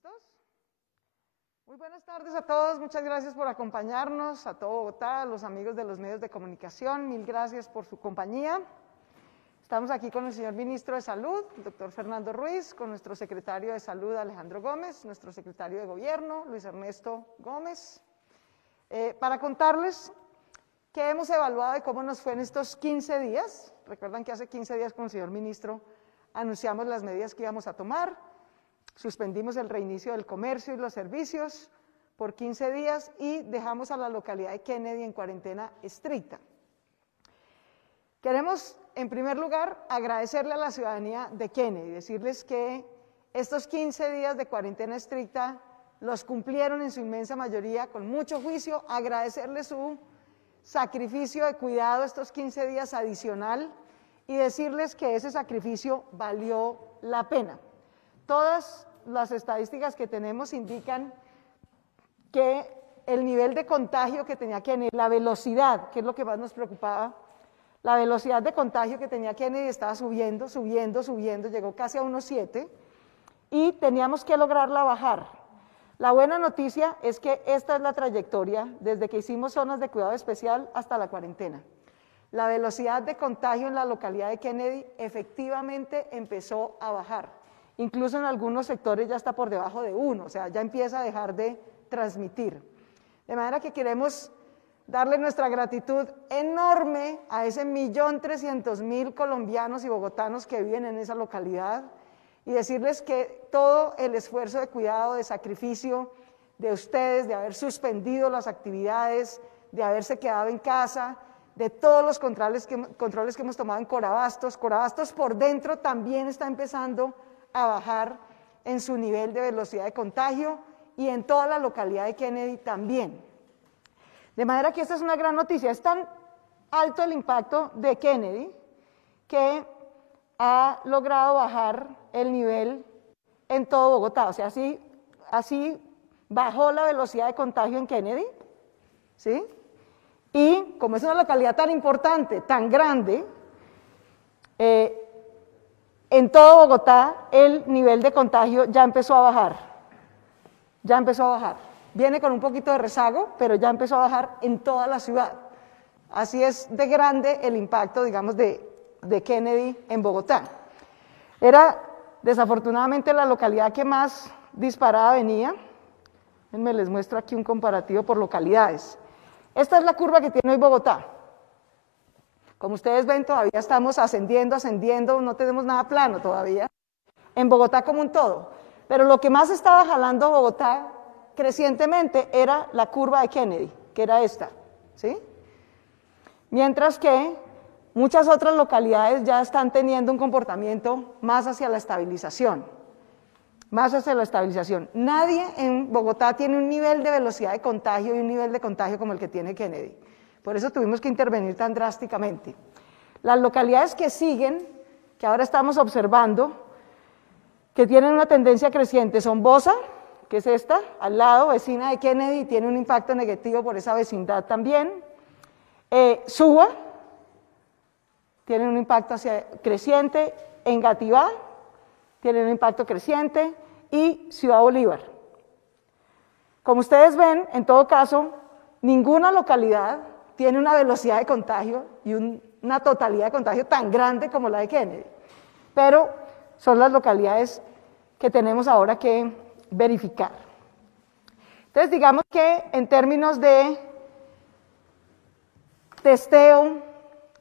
¿Listos? Muy buenas tardes a todos, muchas gracias por acompañarnos, a todo Bogotá, a los amigos de los medios de comunicación, mil gracias por su compañía. Estamos aquí con el señor Ministro de Salud, el doctor Fernando Ruiz, con nuestro secretario de Salud, Alejandro Gómez, nuestro secretario de Gobierno, Luis Ernesto Gómez, para contarles qué hemos evaluado y cómo nos fue en estos 15 días. Recuerdan que hace 15 días con el señor Ministro anunciamos las medidas que íbamos a tomar, suspendimos el reinicio del comercio y los servicios por 15 días y dejamos a la localidad de Kennedy en cuarentena estricta. Queremos, en primer lugar, agradecerle a la ciudadanía de Kennedy, decirles que estos 15 días de cuarentena estricta los cumplieron en su inmensa mayoría con mucho juicio, agradecerles su sacrificio de cuidado estos 15 días adicional y decirles que ese sacrificio valió la pena. Todas las estadísticas que tenemos indican que el nivel de contagio que tenía Kennedy, la velocidad, que es lo que más nos preocupaba, la velocidad de contagio que tenía Kennedy estaba subiendo, llegó casi a 1.7 y teníamos que lograrla bajar. La buena noticia es que esta es la trayectoria desde que hicimos zonas de cuidado especial hasta la cuarentena. La velocidad de contagio en la localidad de Kennedy efectivamente empezó a bajar. Incluso en algunos sectores ya está por debajo de 1, o sea, ya empieza a dejar de transmitir. De manera que queremos darle nuestra gratitud enorme a ese 1.300.000 colombianos y bogotanos que viven en esa localidad y decirles que todo el esfuerzo de cuidado, de sacrificio de ustedes, de haber suspendido las actividades, de haberse quedado en casa, de todos los controles que hemos tomado en Corabastos por dentro también está empezando a bajar en su nivel de velocidad de contagio y en toda la localidad de Kennedy también. De manera que esta es una gran noticia, es tan alto el impacto de Kennedy que ha logrado bajar el nivel en todo Bogotá, o sea, así bajó la velocidad de contagio en Kennedy, ¿sí? Y como es una localidad tan importante, tan grande, en todo Bogotá el nivel de contagio ya empezó a bajar, Viene con un poquito de rezago, pero ya empezó a bajar en toda la ciudad. Así es de grande el impacto, digamos, de Kennedy en Bogotá. Era desafortunadamente la localidad que más disparada venía. Les muestro aquí un comparativo por localidades. Esta es la curva que tiene hoy Bogotá. Como ustedes ven, todavía estamos ascendiendo, no tenemos nada plano todavía, en Bogotá como un todo. Pero lo que más estaba jalando Bogotá crecientemente era la curva de Kennedy, que era esta, ¿sí? Mientras que muchas otras localidades ya están teniendo un comportamiento más hacia la estabilización, Nadie en Bogotá tiene un nivel de velocidad de contagio y un nivel de contagio como el que tiene Kennedy. Por eso tuvimos que intervenir tan drásticamente. Las localidades que siguen, que ahora estamos observando, que tienen una tendencia creciente, son Bosa, que es esta, al lado, vecina de Kennedy, tiene un impacto negativo por esa vecindad también. Suba, tiene un impacto creciente. Engativá, tiene un impacto creciente, y Ciudad Bolívar. Como ustedes ven, en todo caso, ninguna localidad tiene una velocidad de contagio y una totalidad de contagio tan grande como la de Kennedy, pero son las localidades que tenemos ahora que verificar. Entonces, digamos que en términos de testeo,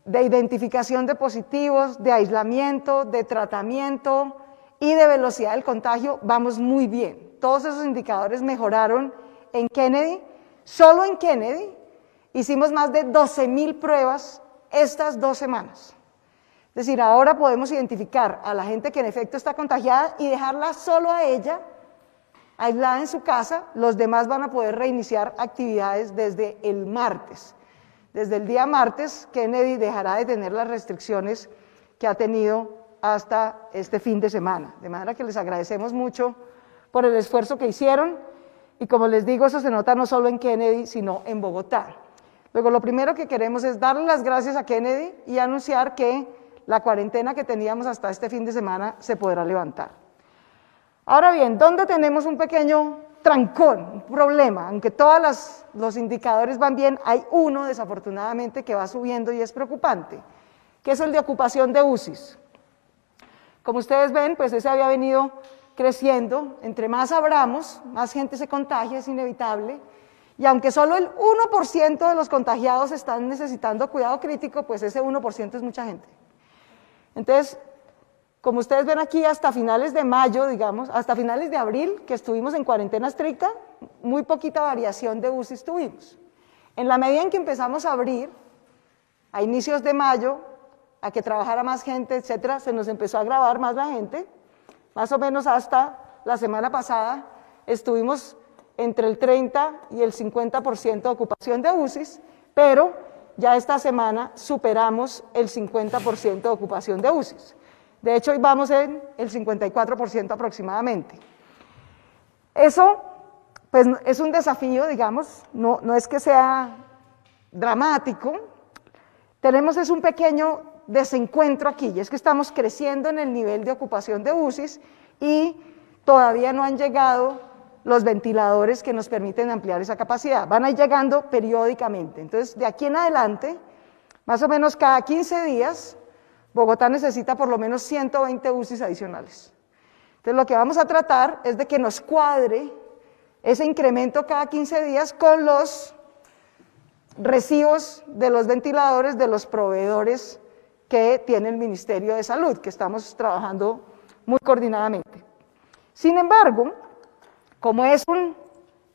de identificación de positivos, de aislamiento, de tratamiento y de velocidad del contagio, vamos muy bien. Todos esos indicadores mejoraron en Kennedy. Solo en Kennedy hicimos más de 12.000 pruebas estas 2 semanas. Es decir, ahora podemos identificar a la gente que en efecto está contagiada y dejarla solo a ella, aislada en su casa. Los demás van a poder reiniciar actividades desde el martes. Desde el día martes, Kennedy dejará de tener las restricciones que ha tenido hasta este fin de semana. De manera que les agradecemos mucho por el esfuerzo que hicieron y, como les digo, eso se nota no solo en Kennedy, sino en Bogotá. Luego, lo primero que queremos es darle las gracias a Kennedy y anunciar que la cuarentena que teníamos hasta este fin de semana se podrá levantar. Ahora bien, ¿dónde tenemos un pequeño trancón, un problema? Aunque todos los indicadores van bien, hay uno desafortunadamente que va subiendo y es preocupante, que es el de ocupación de UCIs. Como ustedes ven, pues ese había venido creciendo, entre más abramos, más gente se contagia, es inevitable, y aunque solo el 1% de los contagiados están necesitando cuidado crítico, pues ese 1% es mucha gente. Entonces, como ustedes ven aquí, hasta finales de mayo, digamos, hasta finales de abril, que estuvimos en cuarentena estricta, muy poquita variación de UCIs tuvimos. En la medida en que empezamos a abrir, a inicios de mayo, a que trabajara más gente, etcétera, se nos empezó a agravar más la gente, más o menos hasta la semana pasada estuvimos entre el 30 y el 50% de ocupación de UCIs, pero ya esta semana superamos el 50% de ocupación de UCIs. De hecho, hoy vamos en el 54% aproximadamente. Eso, pues, es un desafío, digamos, no es que sea dramático. Tenemos es un pequeño desencuentro aquí, y es que estamos creciendo en el nivel de ocupación de UCIs y todavía no han llegado los ventiladores que nos permiten ampliar esa capacidad. Van a ir llegando periódicamente. Entonces, de aquí en adelante, más o menos cada 15 días, Bogotá necesita por lo menos 120 UCIs adicionales. Entonces, lo que vamos a tratar es de que nos cuadre ese incremento cada 15 días con los recibos de los ventiladores de los proveedores que tiene el Ministerio de Salud, que estamos trabajando muy coordinadamente. Sin embargo, como es un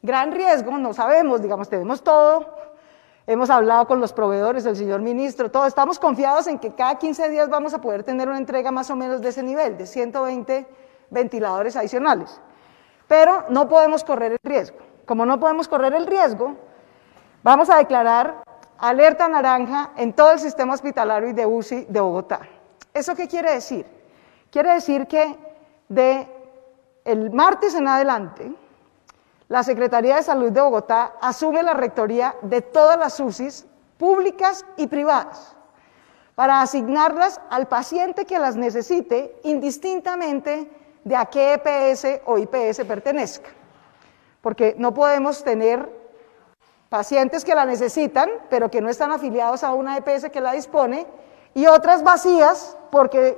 gran riesgo, no sabemos, digamos, tenemos todo, hemos hablado con los proveedores, el señor ministro, todo, estamos confiados en que cada 15 días vamos a poder tener una entrega más o menos de ese nivel, de 120 ventiladores adicionales. Pero no podemos correr el riesgo. Como no podemos correr el riesgo, vamos a declarar alerta naranja en todo el sistema hospitalario y de UCI de Bogotá. ¿Eso qué quiere decir? Quiere decir que el martes en adelante, la Secretaría de Salud de Bogotá asume la rectoría de todas las UCIs públicas y privadas para asignarlas al paciente que las necesite, indistintamente de a qué EPS o IPS pertenezca. Porque no podemos tener pacientes que la necesitan, pero que no están afiliados a una EPS que la dispone, y otras vacías porque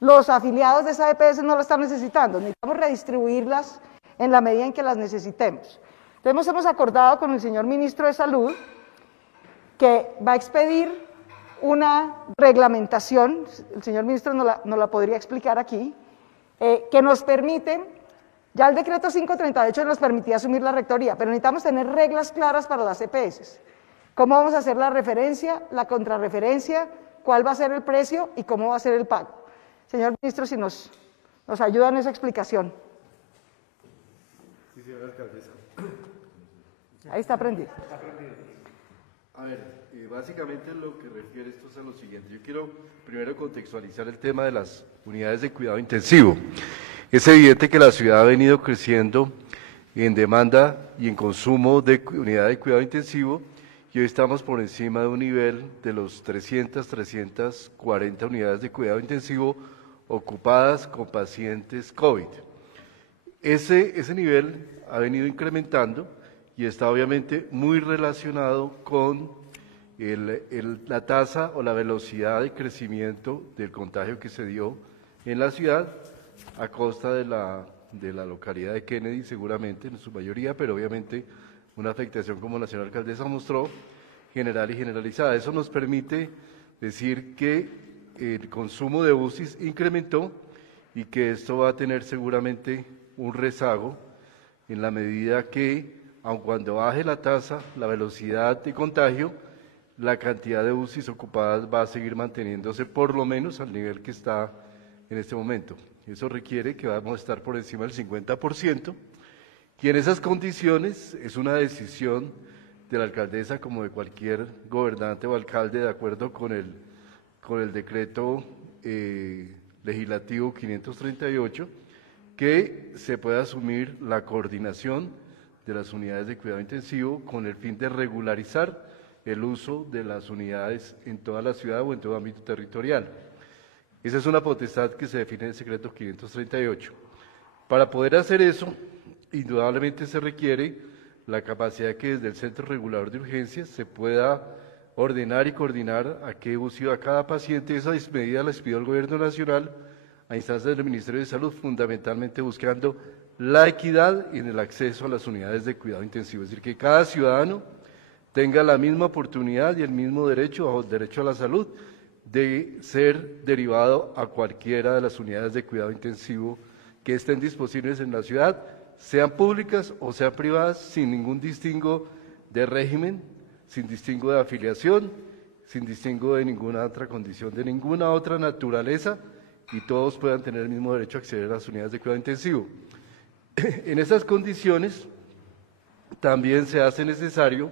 los afiliados de esa EPS no la están necesitando. Necesitamos redistribuirlas en la medida en que las necesitemos. Entonces hemos acordado con el señor ministro de Salud que va a expedir una reglamentación, el señor ministro nos la podría explicar aquí, que nos permite, ya el decreto 538 nos permitía asumir la rectoría, pero necesitamos tener reglas claras para las EPS. ¿Cómo vamos a hacer la referencia, la contrarreferencia, cuál va a ser el precio y cómo va a ser el pago? Señor ministro, si nos ayuda en esa explicación. Sí, señora alcaldesa. Ahí está prendido. A ver, básicamente lo que refiere esto es a lo siguiente. Yo quiero primero contextualizar el tema de las unidades de cuidado intensivo. Es evidente que la ciudad ha venido creciendo en demanda y en consumo de unidades de cuidado intensivo y hoy estamos por encima de un nivel de los 340 unidades de cuidado intensivo ocupadas con pacientes COVID. Ese nivel ha venido incrementando y está obviamente muy relacionado con la tasa o la velocidad de crecimiento del contagio que se dio en la ciudad a costa de la localidad de Kennedy, seguramente en su mayoría, pero obviamente una afectación, como la señora alcaldesa mostró, general y generalizada. Eso nos permite decir que el consumo de UCIs incrementó y que esto va a tener seguramente un rezago en la medida que, aun cuando baje la tasa, la velocidad de contagio, la cantidad de UCIs ocupadas va a seguir manteniéndose por lo menos al nivel que está en este momento. Eso requiere que vamos a estar por encima del 50%, y en esas condiciones es una decisión de la alcaldesa como de cualquier gobernante o alcalde, de acuerdo con el decreto legislativo 538, que se pueda asumir la coordinación de las unidades de cuidado intensivo con el fin de regularizar el uso de las unidades en toda la ciudad o en todo ámbito territorial. Esa es una potestad que se define en el decreto 538. Para poder hacer eso, indudablemente se requiere la capacidad que desde el Centro Regulador de Urgencias se pueda ordenar y coordinar a qué UCI va cada paciente. Esa medida la pidió el Gobierno Nacional a instancias del Ministerio de Salud, fundamentalmente buscando la equidad en el acceso a las unidades de cuidado intensivo, es decir, que cada ciudadano tenga la misma oportunidad y el mismo derecho, bajo el derecho a la salud, de ser derivado a cualquiera de las unidades de cuidado intensivo que estén disponibles en la ciudad, sean públicas o sean privadas, sin ningún distingo de régimen, sin distingo de afiliación, sin distingo de ninguna otra condición, de ninguna otra naturaleza, y todos puedan tener el mismo derecho a acceder a las unidades de cuidado intensivo. En esas condiciones, también se hace necesario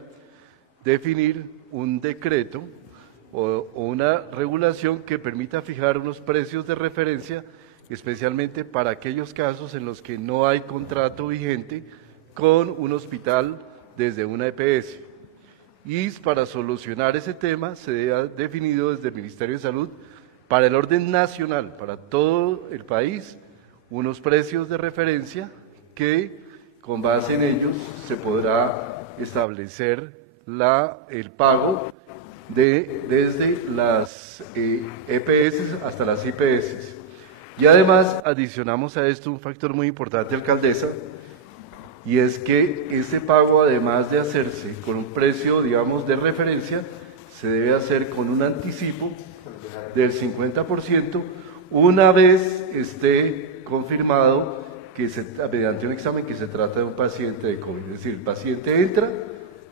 definir un decreto o una regulación que permita fijar unos precios de referencia, especialmente para aquellos casos en los que no hay contrato vigente con un hospital desde una EPS. Y para solucionar ese tema se ha definido desde el Ministerio de Salud, para el orden nacional, para todo el país, unos precios de referencia que con base en ellos se podrá establecer el pago desde las EPS hasta las IPS. Y además adicionamos a esto un factor muy importante, alcaldesa, y es que este pago, además de hacerse con un precio, digamos, de referencia, se debe hacer con un anticipo del 50% una vez esté confirmado que mediante un examen que se trata de un paciente de COVID. Es decir, el paciente entra,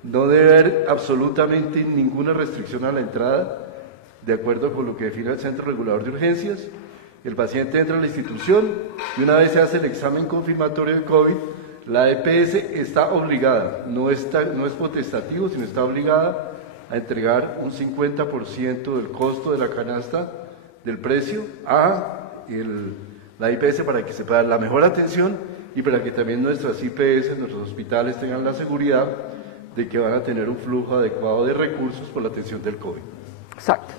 no debe haber absolutamente ninguna restricción a la entrada, de acuerdo con lo que define el Centro Regulador de Urgencias. El paciente entra a la institución y una vez se hace el examen confirmatorio de COVID, la EPS está obligada, no es potestativo, sino está obligada a entregar un 50% del costo de la canasta del precio a la IPS para que se pueda dar la mejor atención y para que también nuestras IPS, nuestros hospitales tengan la seguridad de que van a tener un flujo adecuado de recursos por la atención del COVID. Exacto.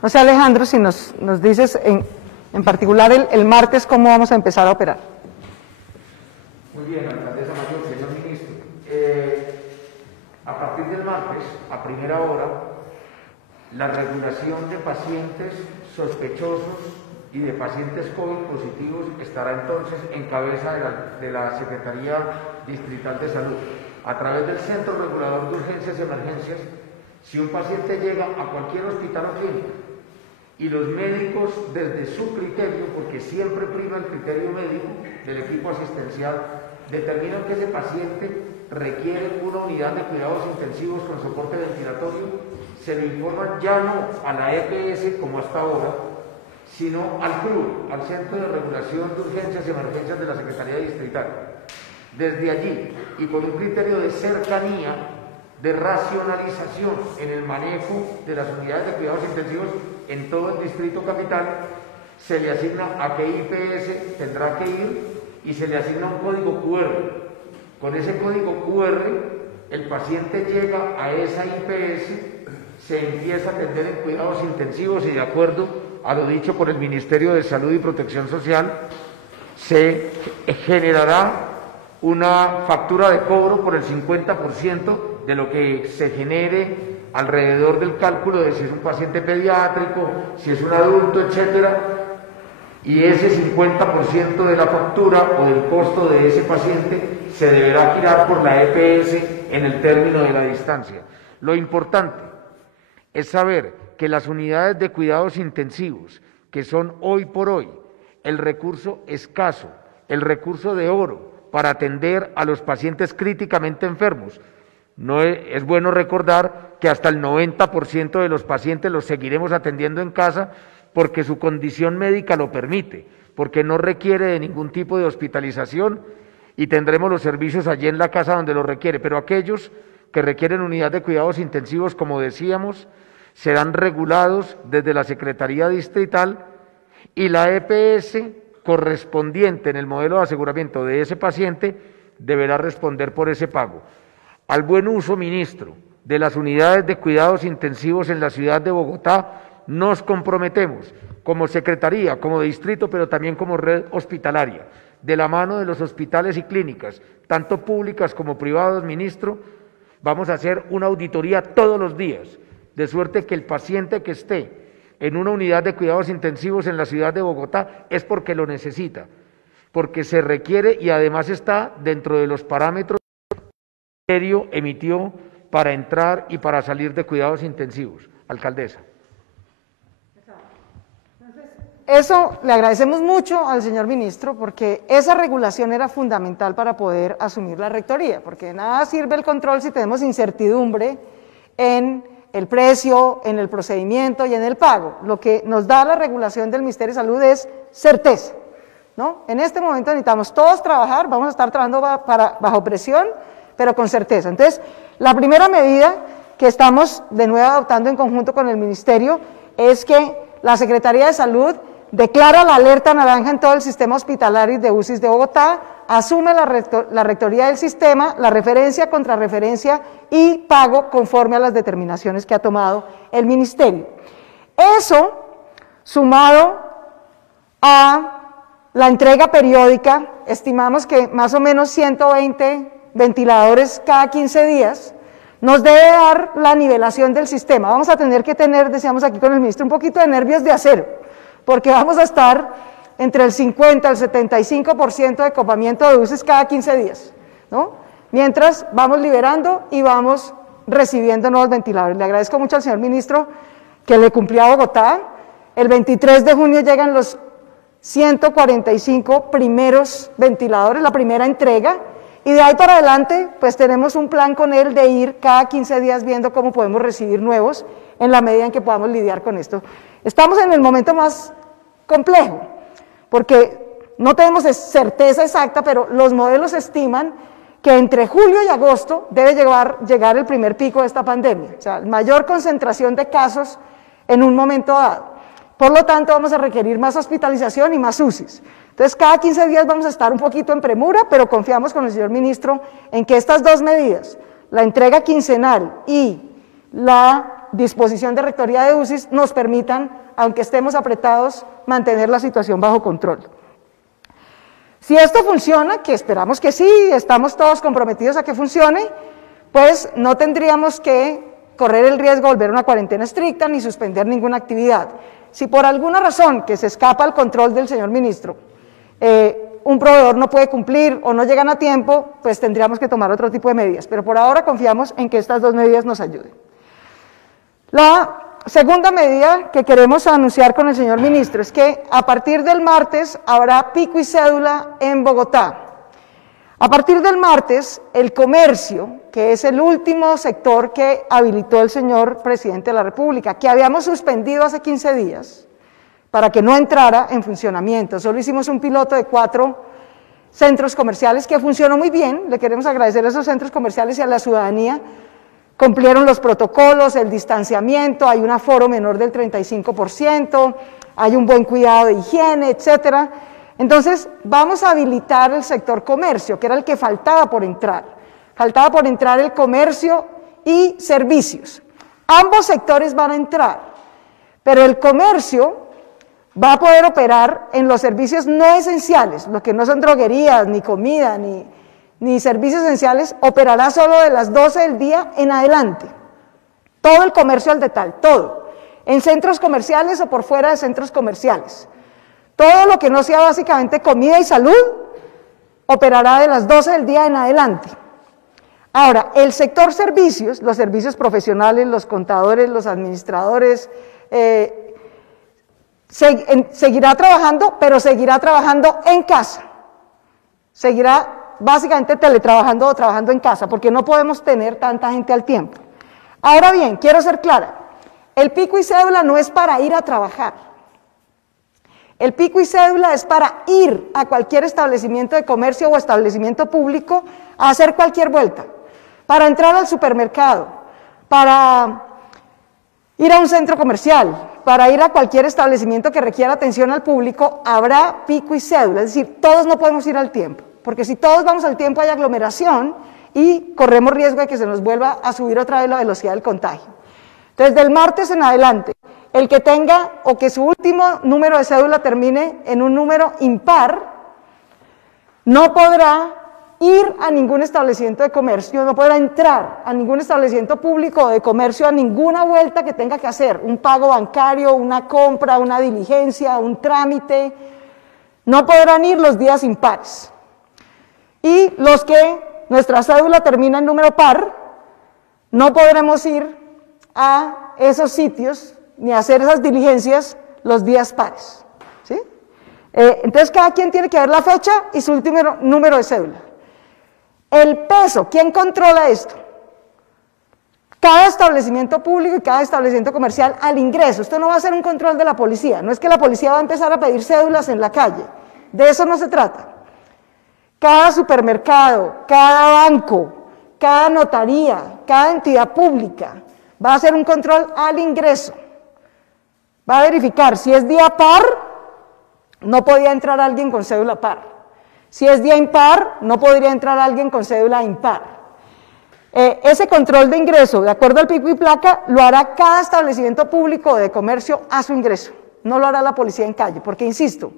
O sea, Alejandro, si nos dices en particular el martes cómo vamos a empezar a operar. Muy bien, alcaldesa mayor, señor ministro. A partir del martes, a primera hora, la regulación de pacientes sospechosos y de pacientes COVID positivos estará entonces en cabeza de la Secretaría Distrital de Salud. A través del Centro Regulador de Urgencias y Emergencias, si un paciente llega a cualquier hospital o clínica y los médicos desde su criterio, porque siempre prima el criterio médico del equipo asistencial, determinan que ese paciente requiere una unidad de cuidados intensivos con soporte ventilatorio, se le informa ya no a la EPS como hasta ahora, sino al CRUE, al Centro de Regulación de Urgencias y Emergencias de la Secretaría Distrital. Desde allí, y con un criterio de cercanía, de racionalización en el manejo de las unidades de cuidados intensivos en todo el Distrito Capital, se le asigna a qué IPS tendrá que ir y se le asigna un código QR. Con ese código QR, el paciente llega a esa IPS, se empieza a atender en cuidados intensivos y de acuerdo a lo dicho por el Ministerio de Salud y Protección Social, se generará una factura de cobro por el 50% de lo que se genere alrededor del cálculo de si es un paciente pediátrico, si es un adulto, etcétera, y ese 50% de la factura o del costo de ese paciente se deberá girar por la EPS en el término de la distancia. Lo importante es saber que las unidades de cuidados intensivos, que son hoy por hoy el recurso escaso, el recurso de oro para atender a los pacientes críticamente enfermos, no es bueno recordar que hasta el 90% de los pacientes los seguiremos atendiendo en casa porque su condición médica lo permite, porque no requiere de ningún tipo de hospitalización y tendremos los servicios allí en la casa donde lo requiere, pero aquellos que requieren unidad de cuidados intensivos, como decíamos, serán regulados desde la Secretaría Distrital y la EPS correspondiente en el modelo de aseguramiento de ese paciente deberá responder por ese pago. Al buen uso, ministro, de las unidades de cuidados intensivos en la ciudad de Bogotá, nos comprometemos como Secretaría, como Distrito, pero también como red hospitalaria. de la mano de los hospitales y clínicas, tanto públicas como privadas, ministro, vamos a hacer una auditoría todos los días, de suerte que el paciente que esté en una unidad de cuidados intensivos en la ciudad de Bogotá es porque lo necesita, porque se requiere y además está dentro de los parámetros que el Ministerio emitió para entrar y para salir de cuidados intensivos. Alcaldesa. Eso le agradecemos mucho al señor ministro, porque esa regulación era fundamental para poder asumir la rectoría, porque de nada sirve el control si tenemos incertidumbre en el precio, en el procedimiento y en el pago. Lo que nos da la regulación del Ministerio de Salud es certeza, ¿no? En este momento necesitamos todos trabajar, vamos a estar trabajando bajo presión, pero con certeza. Entonces, la primera medida que estamos de nuevo adoptando en conjunto con el Ministerio es que la Secretaría de Salud declara la alerta naranja en todo el sistema hospitalario de UCIs de Bogotá, asume la rectoría del sistema, la referencia, contrarreferencia y pago conforme a las determinaciones que ha tomado el Ministerio. Eso, sumado a la entrega periódica, estimamos que más o menos 120 ventiladores cada 15 días, nos debe dar la nivelación del sistema. Vamos a tener que tener, decíamos aquí con el ministro, un poquito de nervios de acero, porque vamos a estar entre el 50 al 75% de copamiento de UCIs cada 15 días, ¿no? Mientras vamos liberando y vamos recibiendo nuevos ventiladores. Le agradezco mucho al señor ministro que le cumplió a Bogotá. El 23 de junio llegan los 145 primeros ventiladores, la primera entrega, y de ahí para adelante pues tenemos un plan con él de ir cada 15 días viendo cómo podemos recibir nuevos en la medida en que podamos lidiar con esto. Estamos en el momento más complejo, porque no tenemos certeza exacta, pero los modelos estiman que entre julio y agosto debe llegar el primer pico de esta pandemia, o sea, mayor concentración de casos en un momento dado. Por lo tanto, vamos a requerir más hospitalización y más UCIs. Entonces, cada 15 días vamos a estar un poquito en premura, pero confiamos con el señor ministro en que estas dos medidas, la entrega quincenal y la disposición de rectoría de UCIs, nos permitan, aunque estemos apretados, mantener la situación bajo control. Si esto funciona, que esperamos que sí, estamos todos comprometidos a que funcione, pues no tendríamos que correr el riesgo de volver a una cuarentena estricta ni suspender ninguna actividad. Si por alguna razón que se escapa al control del señor ministro, un proveedor no puede cumplir o no llegan a tiempo, pues tendríamos que tomar otro tipo de medidas, pero por ahora confiamos en que estas dos medidas nos ayuden. La segunda medida que queremos anunciar con el señor ministro es que a partir del martes habrá pico y cédula en Bogotá. A partir del martes, el comercio, que es el último sector que habilitó el señor presidente de la República, que habíamos suspendido hace 15 días, para que no entrara en funcionamiento. Solo hicimos un piloto de 4 centros comerciales que funcionó muy bien. Le queremos agradecer a esos centros comerciales y a la ciudadanía. Cumplieron los protocolos, el distanciamiento, hay un aforo menor del 35%, hay un buen cuidado de higiene, etcétera. Entonces, vamos a habilitar el sector comercio, que era el que faltaba por entrar. Faltaba por entrar el comercio y servicios. Ambos sectores van a entrar, pero el comercio va a poder operar en los servicios no esenciales, lo que no son droguerías, ni comida, ni servicios esenciales, operará solo de las 12 del día en adelante. Todo el comercio al detalle, todo. En centros comerciales o por fuera de centros comerciales. Todo lo que no sea básicamente comida y salud, operará de las 12 del día en adelante. Ahora, el sector servicios, los servicios profesionales, los contadores, los administradores, seguirá trabajando, pero seguirá trabajando en casa. Seguirá básicamente teletrabajando o trabajando en casa, porque no podemos tener tanta gente al tiempo. Ahora bien, quiero ser clara, el pico y cédula no es para ir a trabajar. El pico y cédula es para ir a cualquier establecimiento de comercio o establecimiento público a hacer cualquier vuelta, para entrar al supermercado, para ir a un centro comercial, para ir a cualquier establecimiento que requiera atención al público, habrá pico y cédula, es decir, todos no podemos ir al tiempo, porque si todos vamos al tiempo hay aglomeración y corremos riesgo de que se nos vuelva a subir otra vez la velocidad del contagio. Entonces, del martes en adelante, el que tenga o que su último número de cédula termine en un número impar, no podrá ir a ningún establecimiento de comercio, no podrá entrar a ningún establecimiento público de comercio a ninguna vuelta que tenga que hacer, un pago bancario, una compra, una diligencia, un trámite, no podrán ir los días impares. Y los que nuestra cédula termina en número par, no podremos ir a esos sitios ni hacer esas diligencias los días pares, ¿sí? Entonces cada quien tiene que ver la fecha y su último número de cédula. El peso, ¿quién controla esto? Cada establecimiento público y cada establecimiento comercial al ingreso. Esto no va a ser un control de la policía, no es que la policía va a empezar a pedir cédulas en la calle, de eso no se trata. Cada supermercado, cada banco, cada notaría, cada entidad pública va a hacer un control al ingreso. Va a verificar si es día par, no podía entrar alguien con cédula par. Si es día impar, no podría entrar alguien con cédula impar. Ese control de ingreso, de acuerdo al pico y placa, lo hará cada establecimiento público de comercio a su ingreso. No lo hará la policía en calle, porque, insisto,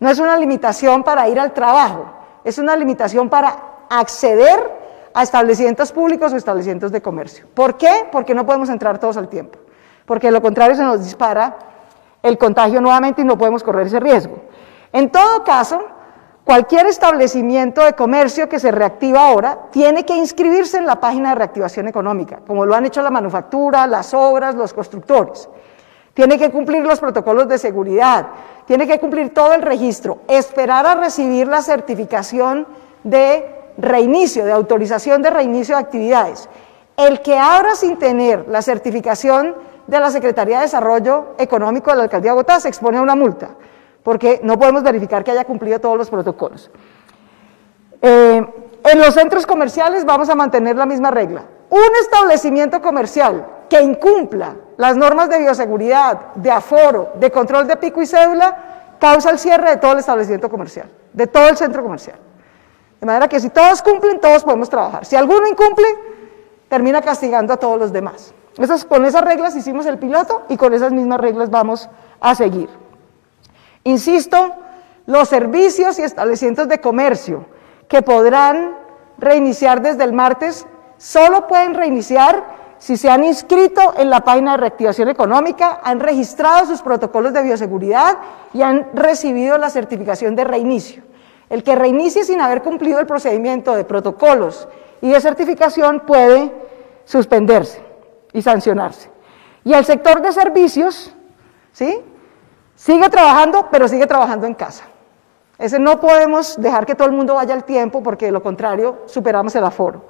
no es una limitación para ir al trabajo, es una limitación para acceder a establecimientos públicos o establecimientos de comercio. ¿Por qué? Porque no podemos entrar todos al tiempo, porque de lo contrario se nos dispara el contagio nuevamente y no podemos correr ese riesgo. En todo caso, cualquier establecimiento de comercio que se reactiva ahora tiene que inscribirse en la página de reactivación económica, como lo han hecho la manufactura, las obras, los constructores. Tiene que cumplir los protocolos de seguridad, tiene que cumplir todo el registro, esperar a recibir la certificación de reinicio, de autorización de reinicio de actividades. El que abra sin tener la certificación de la Secretaría de Desarrollo Económico de la Alcaldía de Bogotá se expone a una multa, porque no podemos verificar que haya cumplido todos los protocolos. En los centros comerciales vamos a mantener la misma regla. Un establecimiento comercial que incumpla las normas de bioseguridad, de aforo, de control de pico y cédula, causa el cierre de todo el establecimiento comercial, de todo el centro comercial. De manera que si todos cumplen, todos podemos trabajar. Si alguno incumple, termina castigando a todos los demás. Con esas reglas hicimos el piloto y con esas mismas reglas vamos a seguir. Insisto, los servicios y establecimientos de comercio que podrán reiniciar desde el martes, solo pueden reiniciar si se han inscrito en la página de reactivación económica, han registrado sus protocolos de bioseguridad y han recibido la certificación de reinicio. El que reinicie sin haber cumplido el procedimiento de protocolos y de certificación puede suspenderse y sancionarse. Y el sector de servicios, ¿sí?, sigue trabajando, pero sigue trabajando en casa. Ese no podemos dejar que todo el mundo vaya al tiempo, porque de lo contrario superamos el aforo.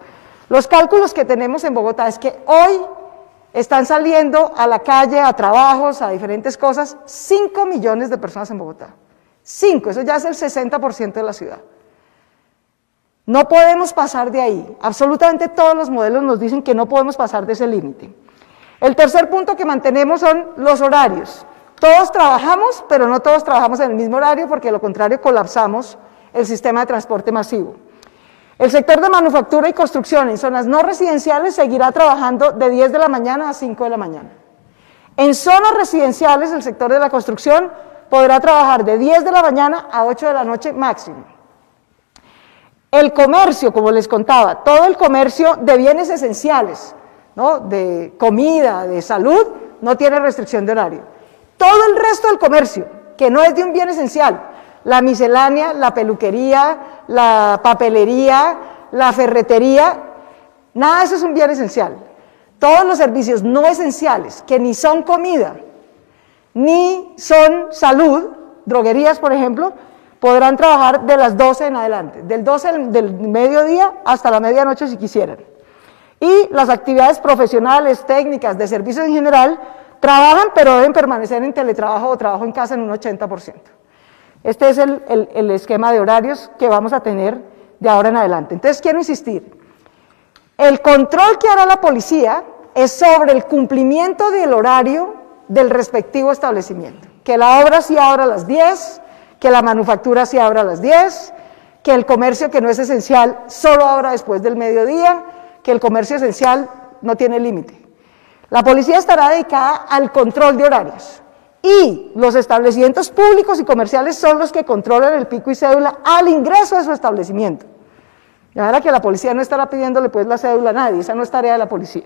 Los cálculos que tenemos en Bogotá es que hoy están saliendo a la calle, a trabajos, a diferentes cosas, 5 millones de personas en Bogotá. 5, eso ya es el 60% de la ciudad. No podemos pasar de ahí. Absolutamente todos los modelos nos dicen que no podemos pasar de ese límite. El tercer punto que mantenemos son los horarios. Todos trabajamos, pero no todos trabajamos en el mismo horario, porque de lo contrario colapsamos el sistema de transporte masivo. El sector de manufactura y construcción en zonas no residenciales seguirá trabajando de 10 de la mañana a 5 de la mañana. En zonas residenciales, el sector de la construcción podrá trabajar de 10 de la mañana a 8 de la noche máximo. El comercio, como les contaba, todo el comercio de bienes esenciales, ¿no?, de comida, de salud, no tiene restricción de horario. Todo el resto del comercio, que no es de un bien esencial, la miscelánea, la peluquería, la papelería, la ferretería, nada de eso es un bien esencial. Todos los servicios no esenciales, que ni son comida, ni son salud, droguerías por ejemplo, podrán trabajar de las 12 en adelante, del 12 del mediodía hasta la medianoche si quisieran. Y las actividades profesionales, técnicas, de servicios en general, trabajan, pero deben permanecer en teletrabajo o trabajo en casa en un 80%. Este es el esquema de horarios que vamos a tener de ahora en adelante. Entonces, quiero insistir, el control que hará la policía es sobre el cumplimiento del horario del respectivo establecimiento. Que la obra sí abra a las 10, que la manufactura sí abra a las 10, que el comercio que no es esencial solo abra después del mediodía, que el comercio esencial no tiene límite. La policía estará dedicada al control de horarios y los establecimientos públicos y comerciales son los que controlan el pico y cédula al ingreso de su establecimiento. De manera que la policía no estará pidiéndole pues la cédula a nadie, esa no es tarea de la policía.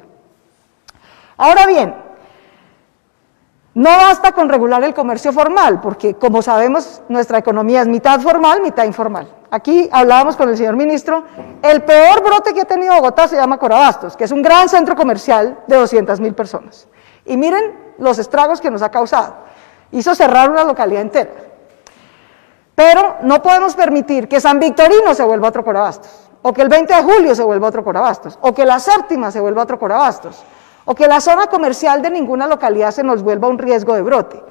Ahora bien, no basta con regular el comercio formal, porque como sabemos nuestra economía es mitad formal, mitad informal. Aquí hablábamos con el señor ministro, el peor brote que ha tenido Bogotá se llama Corabastos, que es un gran centro comercial de 200.000 personas. Y miren los estragos que nos ha causado. Hizo cerrar una localidad entera. Pero no podemos permitir que San Victorino se vuelva otro Corabastos, o que el 20 de julio se vuelva otro Corabastos, o que la Séptima se vuelva otro Corabastos, o que la zona comercial de ninguna localidad se nos vuelva un riesgo de brote.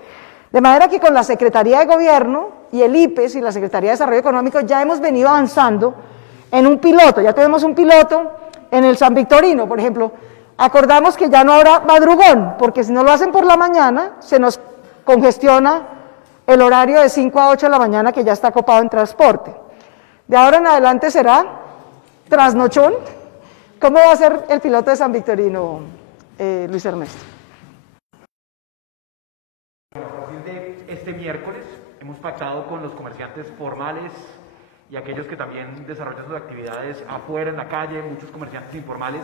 De manera que con la Secretaría de Gobierno y el IPES y la Secretaría de Desarrollo Económico ya hemos venido avanzando en un piloto, ya tenemos un piloto en el San Victorino, por ejemplo, acordamos que ya no habrá madrugón, porque si no lo hacen por la mañana, se nos congestiona el horario de 5 a 8 de la mañana que ya está copado en transporte. De ahora en adelante será trasnochón. ¿Cómo va a ser el piloto de San Victorino, Luis Ernesto? A partir de este miércoles hemos pactado con los comerciantes formales y aquellos que también desarrollan sus actividades afuera en la calle, muchos comerciantes informales,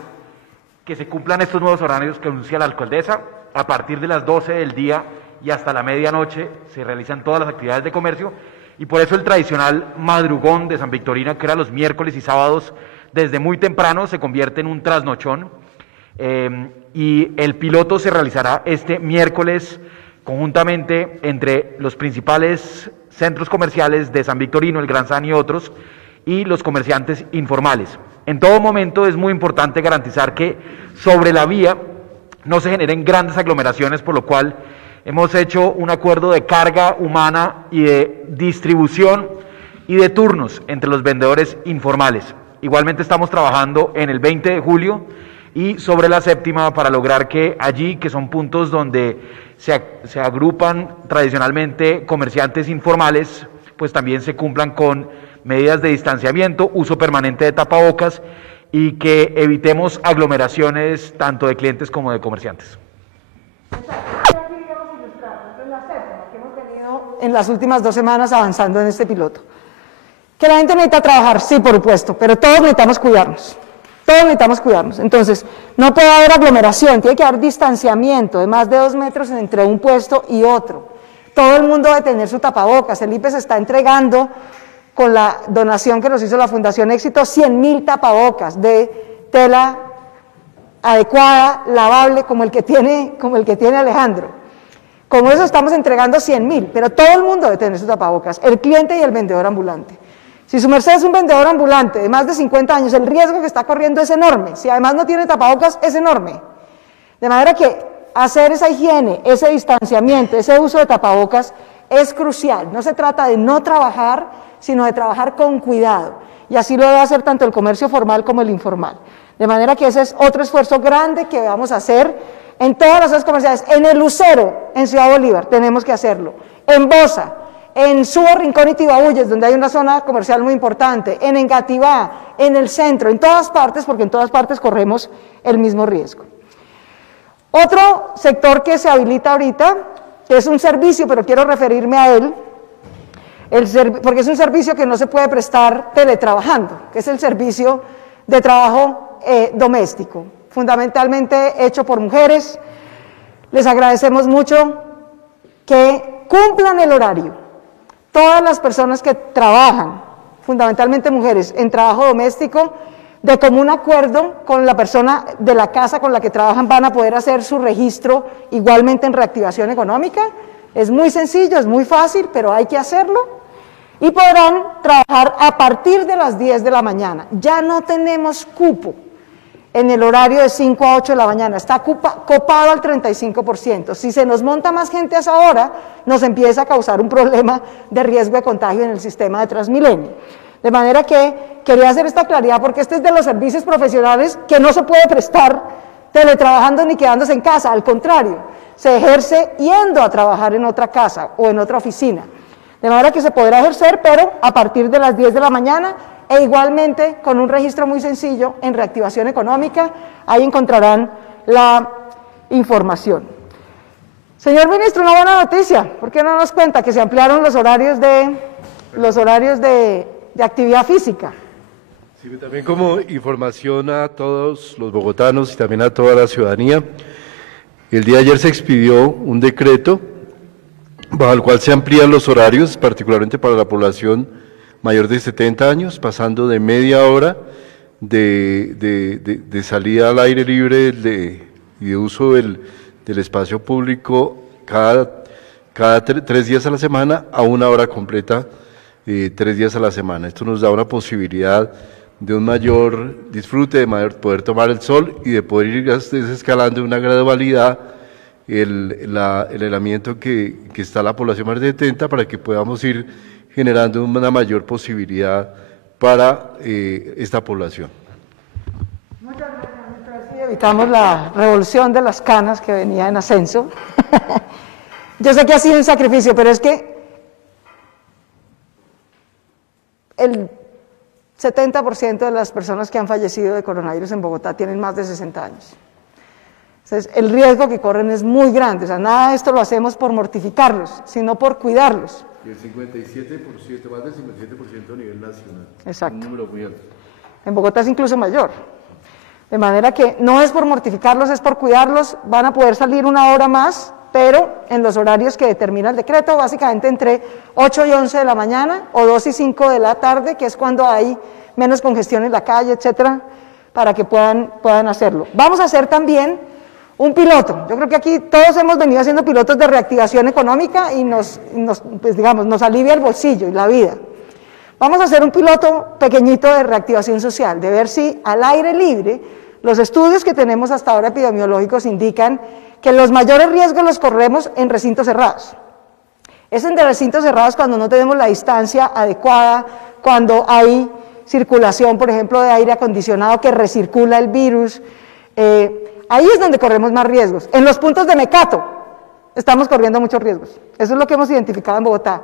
que se cumplan estos nuevos horarios que anuncia la alcaldesa. A partir de las 12 del día y hasta la medianoche se realizan todas las actividades de comercio, y por eso el tradicional madrugón de San Victorino, que era los miércoles y sábados desde muy temprano, se convierte en un trasnochón, y el piloto se realizará este miércoles conjuntamente entre los principales centros comerciales de San Victorino, el Gran San y otros, y los comerciantes informales. En todo momento es muy importante garantizar que sobre la vía no se generen grandes aglomeraciones, por lo cual hemos hecho un acuerdo de carga humana y de distribución y de turnos entre los vendedores informales. Igualmente estamos trabajando en el 20 de julio y sobre la Séptima para lograr que allí, que son puntos donde se agrupan tradicionalmente comerciantes informales, pues también se cumplan con medidas de distanciamiento, uso permanente de tapabocas y que evitemos aglomeraciones tanto de clientes como de comerciantes. En las últimas 2 semanas avanzando en este piloto. Que la gente necesita trabajar, sí, por supuesto, pero todos necesitamos cuidarnos. Todos necesitamos cuidarnos. Entonces, no puede haber aglomeración, tiene que haber distanciamiento de más de 2 metros entre un puesto y otro. Todo el mundo debe tener su tapabocas. El IPES está entregando, con la donación que nos hizo la Fundación Éxito, 100.000 tapabocas de tela adecuada, lavable, como el que tiene Alejandro. Con eso estamos entregando 100.000, pero todo el mundo debe tener sus tapabocas, el cliente y el vendedor ambulante. Si su merced es un vendedor ambulante de más de 50 años, el riesgo que está corriendo es enorme. Si además no tiene tapabocas, es enorme. De manera que hacer esa higiene, ese distanciamiento, ese uso de tapabocas es crucial. No se trata de no trabajar, sino de trabajar con cuidado. Y así lo debe hacer tanto el comercio formal como el informal. De manera que ese es otro esfuerzo grande que vamos a hacer en todas las zonas comerciales. En el Lucero, en Ciudad Bolívar, tenemos que hacerlo. En Bosa, en Subo, Rincón y Tibabuyes, donde hay una zona comercial muy importante. En Engativá, en el centro, en todas partes, porque en todas partes corremos el mismo riesgo. Otro sector que se habilita ahorita, que es un servicio, pero quiero referirme a él, porque es un servicio que no se puede prestar teletrabajando, que es el servicio de trabajo doméstico, fundamentalmente hecho por mujeres. Les agradecemos mucho que cumplan el horario. Todas las personas que trabajan, fundamentalmente mujeres, en trabajo doméstico, de común acuerdo con la persona de la casa con la que trabajan, van a poder hacer su registro igualmente en reactivación económica. Es muy sencillo, es muy fácil, pero hay que hacerlo. Y podrán trabajar a partir de las 10 de la mañana. Ya no tenemos cupo en el horario de 5 a 8 de la mañana, está copado al 35%. Si se nos monta más gente a esa hora, nos empieza a causar un problema de riesgo de contagio en el sistema de Transmilenio. De manera que quería hacer esta claridad porque este es de los servicios profesionales que no se puede prestar teletrabajando ni quedándose en casa, al contrario, se ejerce yendo a trabajar en otra casa o en otra oficina. De manera que se podrá ejercer, pero a partir de las 10 de la mañana e igualmente con un registro muy sencillo en reactivación económica, ahí encontrarán la información. Señor ministro, una buena noticia. ¿Por qué no nos cuenta que se ampliaron los horarios de actividad física? Sí, también como información a todos los bogotanos y también a toda la ciudadanía, el día de ayer se expidió un decreto bajo el cual se amplían los horarios, particularmente para la población mayor de 70 años, pasando de media hora de salida al aire libre y de uso del espacio público cada 3 días a la semana a una hora completa 3 días a la semana. Esto nos da una posibilidad de un mayor disfrute, de poder tomar el sol y de poder ir desescalando en una gradualidad el aislamiento que está la población más de 70 para que podamos ir generando una mayor posibilidad para esta población. Muchas gracias, así evitamos la revolución de las canas que venía en ascenso. Yo sé que ha sido un sacrificio, pero es que el 70% de las personas que han fallecido de coronavirus en Bogotá tienen más de 60 años. Entonces, el riesgo que corren es muy grande. O sea, nada de esto lo hacemos por mortificarlos, sino por cuidarlos. Y el 57%, más del 57% a nivel nacional. Exacto. Un número muy alto. En Bogotá es incluso mayor. De manera que no es por mortificarlos, es por cuidarlos. Van a poder salir una hora más, pero en los horarios que determina el decreto, básicamente entre 8 y 11 de la mañana o 2 y 5 de la tarde, que es cuando hay menos congestión en la calle, etcétera, para que puedan hacerlo. Vamos a hacer también un piloto. Yo creo que aquí todos hemos venido haciendo pilotos de reactivación económica y nos alivia el bolsillo y la vida. Vamos a hacer un piloto pequeñito de reactivación social, de ver si al aire libre, los estudios que tenemos hasta ahora epidemiológicos indican que los mayores riesgos los corremos en recintos cerrados. Es en recintos cerrados cuando no tenemos la distancia adecuada, cuando hay circulación, por ejemplo, de aire acondicionado que recircula el virus. Ahí es donde corremos más riesgos. En los puntos de mecato estamos corriendo muchos riesgos. Eso es lo que hemos identificado en Bogotá.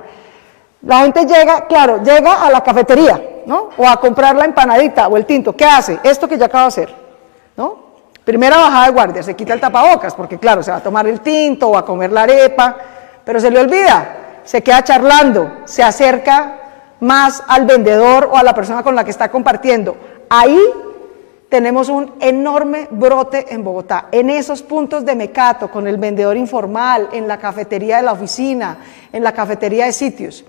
La gente llega a la cafetería, ¿no? O a comprar la empanadita o el tinto. ¿Qué hace? Esto que ya acabo de hacer, ¿no? Primera bajada de guardia, se quita el tapabocas, porque claro, se va a tomar el tinto o a comer la arepa, pero se le olvida, se queda charlando, se acerca más al vendedor o a la persona con la que está compartiendo. Ahí tenemos un enorme brote en Bogotá, en esos puntos de mecato, con el vendedor informal, en la cafetería de la oficina, en la cafetería de sitios.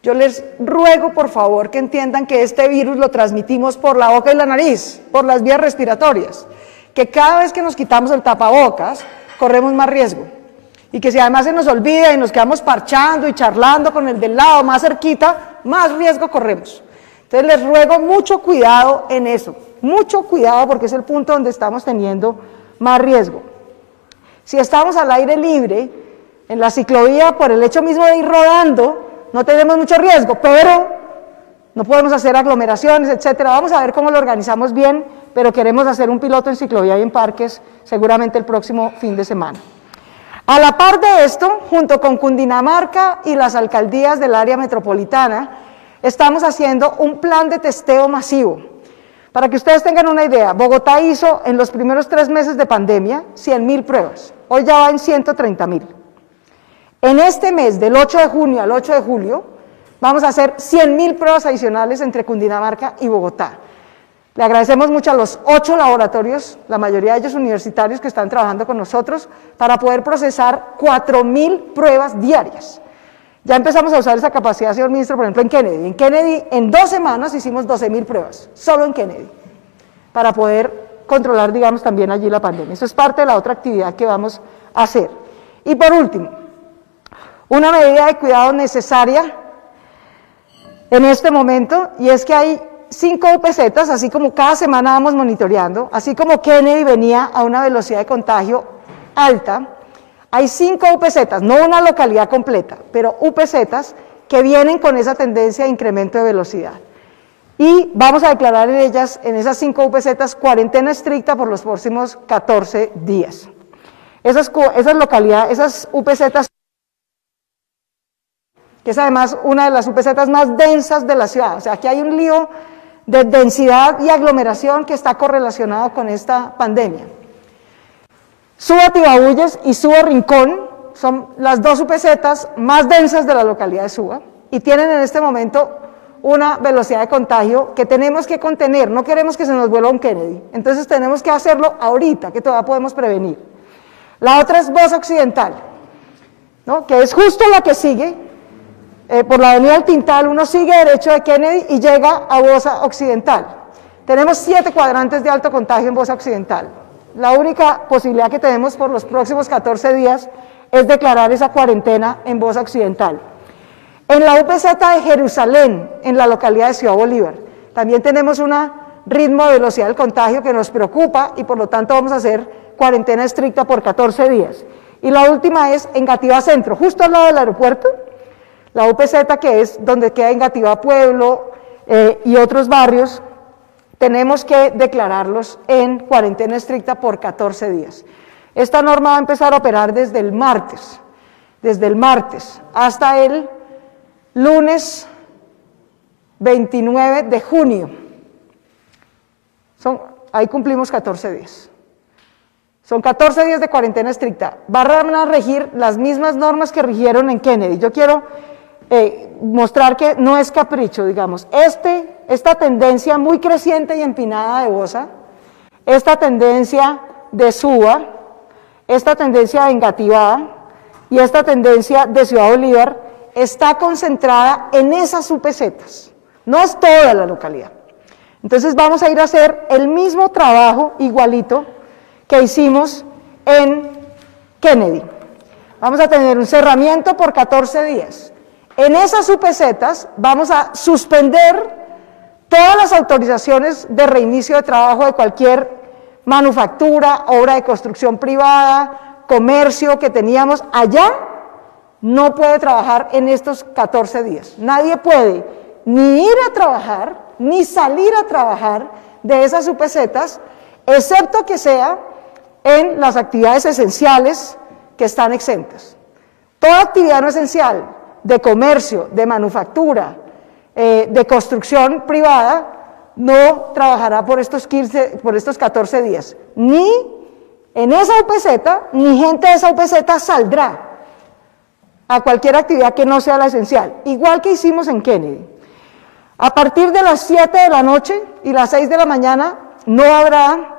Yo les ruego, por favor, que entiendan que este virus lo transmitimos por la boca y la nariz, por las vías respiratorias, que cada vez que nos quitamos el tapabocas, corremos más riesgo, y que si además se nos olvida y nos quedamos parchando y charlando con el del lado más cerquita, más riesgo corremos. Entonces les ruego mucho cuidado en eso. Mucho cuidado porque es el punto donde estamos teniendo más riesgo. Si estamos al aire libre, en la ciclovía, por el hecho mismo de ir rodando, no tenemos mucho riesgo, pero no podemos hacer aglomeraciones, etcétera. Vamos a ver cómo lo organizamos bien, pero queremos hacer un piloto en ciclovía y en parques seguramente el próximo fin de semana. A la par de esto, junto con Cundinamarca y las alcaldías del área metropolitana, estamos haciendo un plan de testeo masivo. Para que ustedes tengan una idea, Bogotá hizo en los primeros 3 meses de pandemia 100.000 pruebas, hoy ya va en 130.000. En este mes, del 8 de junio al 8 de julio, vamos a hacer 100.000 pruebas adicionales entre Cundinamarca y Bogotá. Le agradecemos mucho a los 8 laboratorios, la mayoría de ellos universitarios que están trabajando con nosotros, para poder procesar 4.000 pruebas diarias. Ya empezamos a usar esa capacidad, señor ministro, por ejemplo, en Kennedy. En Kennedy, en 2 semanas hicimos 12.000 pruebas, solo en Kennedy, para poder controlar, digamos, también allí la pandemia. Eso es parte de la otra actividad que vamos a hacer. Y por último, una medida de cuidado necesaria en este momento, y es que hay 5 UPZs, así como cada semana vamos monitoreando, así como Kennedy venía a una velocidad de contagio alta, hay 5 UPZs, no una localidad completa, pero UPZs que vienen con esa tendencia de incremento de velocidad. Y vamos a declarar en ellas, en esas 5 UPZs, cuarentena estricta por los próximos 14 días. Esas UPZs, que es además una de las UPZs más densas de la ciudad, o sea, aquí hay un lío de densidad y aglomeración que está correlacionado con esta pandemia. Suba Tibabuyes y suba Rincón son las dos UPZs más densas de la localidad de Suba y tienen en este momento una velocidad de contagio que tenemos que contener, no queremos que se nos vuelva un Kennedy, entonces tenemos que hacerlo ahorita, que todavía podemos prevenir. La otra es Bosa Occidental, ¿no? Que es justo la que sigue, por la avenida del Tintal, uno sigue derecho de Kennedy y llega a Bosa Occidental. Tenemos 7 cuadrantes de alto contagio en Bosa Occidental. La única posibilidad que tenemos por los próximos 14 días es declarar esa cuarentena en Bosa Occidental. En la UPZ de Jerusalén, en la localidad de Ciudad Bolívar, también tenemos un ritmo de velocidad del contagio que nos preocupa y por lo tanto vamos a hacer cuarentena estricta por 14 días. Y la última es Engativá Centro, justo al lado del aeropuerto, la UPZ que es donde queda Engativá Pueblo y otros barrios, tenemos que declararlos en cuarentena estricta por 14 días. Esta norma va a empezar a operar desde el martes hasta el lunes 29 de junio. Ahí cumplimos 14 días. Son 14 días de cuarentena estricta. Van a regir las mismas normas que rigieron en Kennedy. Yo quiero mostrar que no es capricho, digamos. Esta tendencia muy creciente y empinada de Bosa, esta tendencia de Suba, esta tendencia de Engativá y esta tendencia de Ciudad Bolívar está concentrada en esas UPZs, no es toda la localidad. Entonces vamos a ir a hacer el mismo trabajo igualito que hicimos en Kennedy. Vamos a tener un cerramiento por 14 días. En esas UPZs vamos a suspender todas las autorizaciones de reinicio de trabajo de cualquier manufactura, obra de construcción privada, comercio que teníamos allá, no puede trabajar en estos 14 días. Nadie puede ni ir a trabajar, ni salir a trabajar de esas UPZs, excepto que sea en las actividades esenciales que están exentas. Toda actividad no esencial, de comercio, de manufactura, de construcción privada, no trabajará por estos 14 días. Ni en esa UPZ, ni gente de esa UPZ saldrá a cualquier actividad que no sea la esencial, igual que hicimos en Kennedy. A partir de las 7 de la noche y las 6 de la mañana no habrá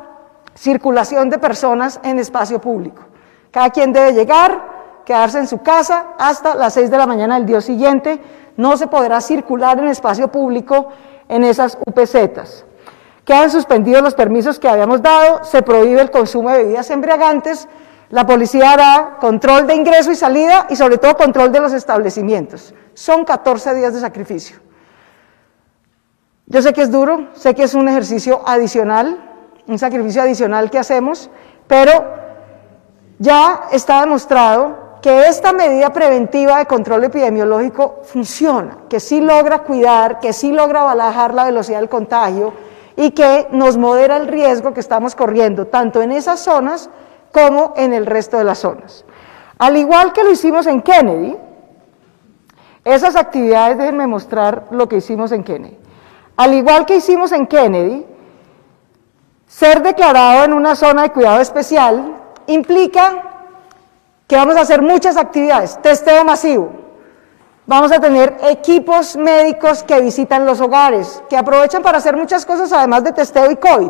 circulación de personas en espacio público. Cada quien debe llegar, quedarse en su casa hasta las 6 de la mañana del día siguiente. No se podrá circular en espacio público en esas UPZs. Quedan suspendidos los permisos que habíamos dado, se prohíbe el consumo de bebidas embriagantes, la policía hará control de ingreso y salida y sobre todo control de los establecimientos. Son 14 días de sacrificio. Yo sé que es duro, sé que es un ejercicio adicional, un sacrificio adicional que hacemos, pero ya está demostrado que esta medida preventiva de control epidemiológico funciona, que sí logra cuidar, que sí logra bajar la velocidad del contagio y que nos modera el riesgo que estamos corriendo, tanto en esas zonas como en el resto de las zonas. Al igual que lo hicimos en Kennedy, esas actividades, déjenme mostrar lo que hicimos en Kennedy. Al igual que hicimos en Kennedy, ser declarado en una zona de cuidado especial implica que vamos a hacer muchas actividades, testeo masivo, vamos a tener equipos médicos que visitan los hogares, que aprovechan para hacer muchas cosas además de testeo y COVID,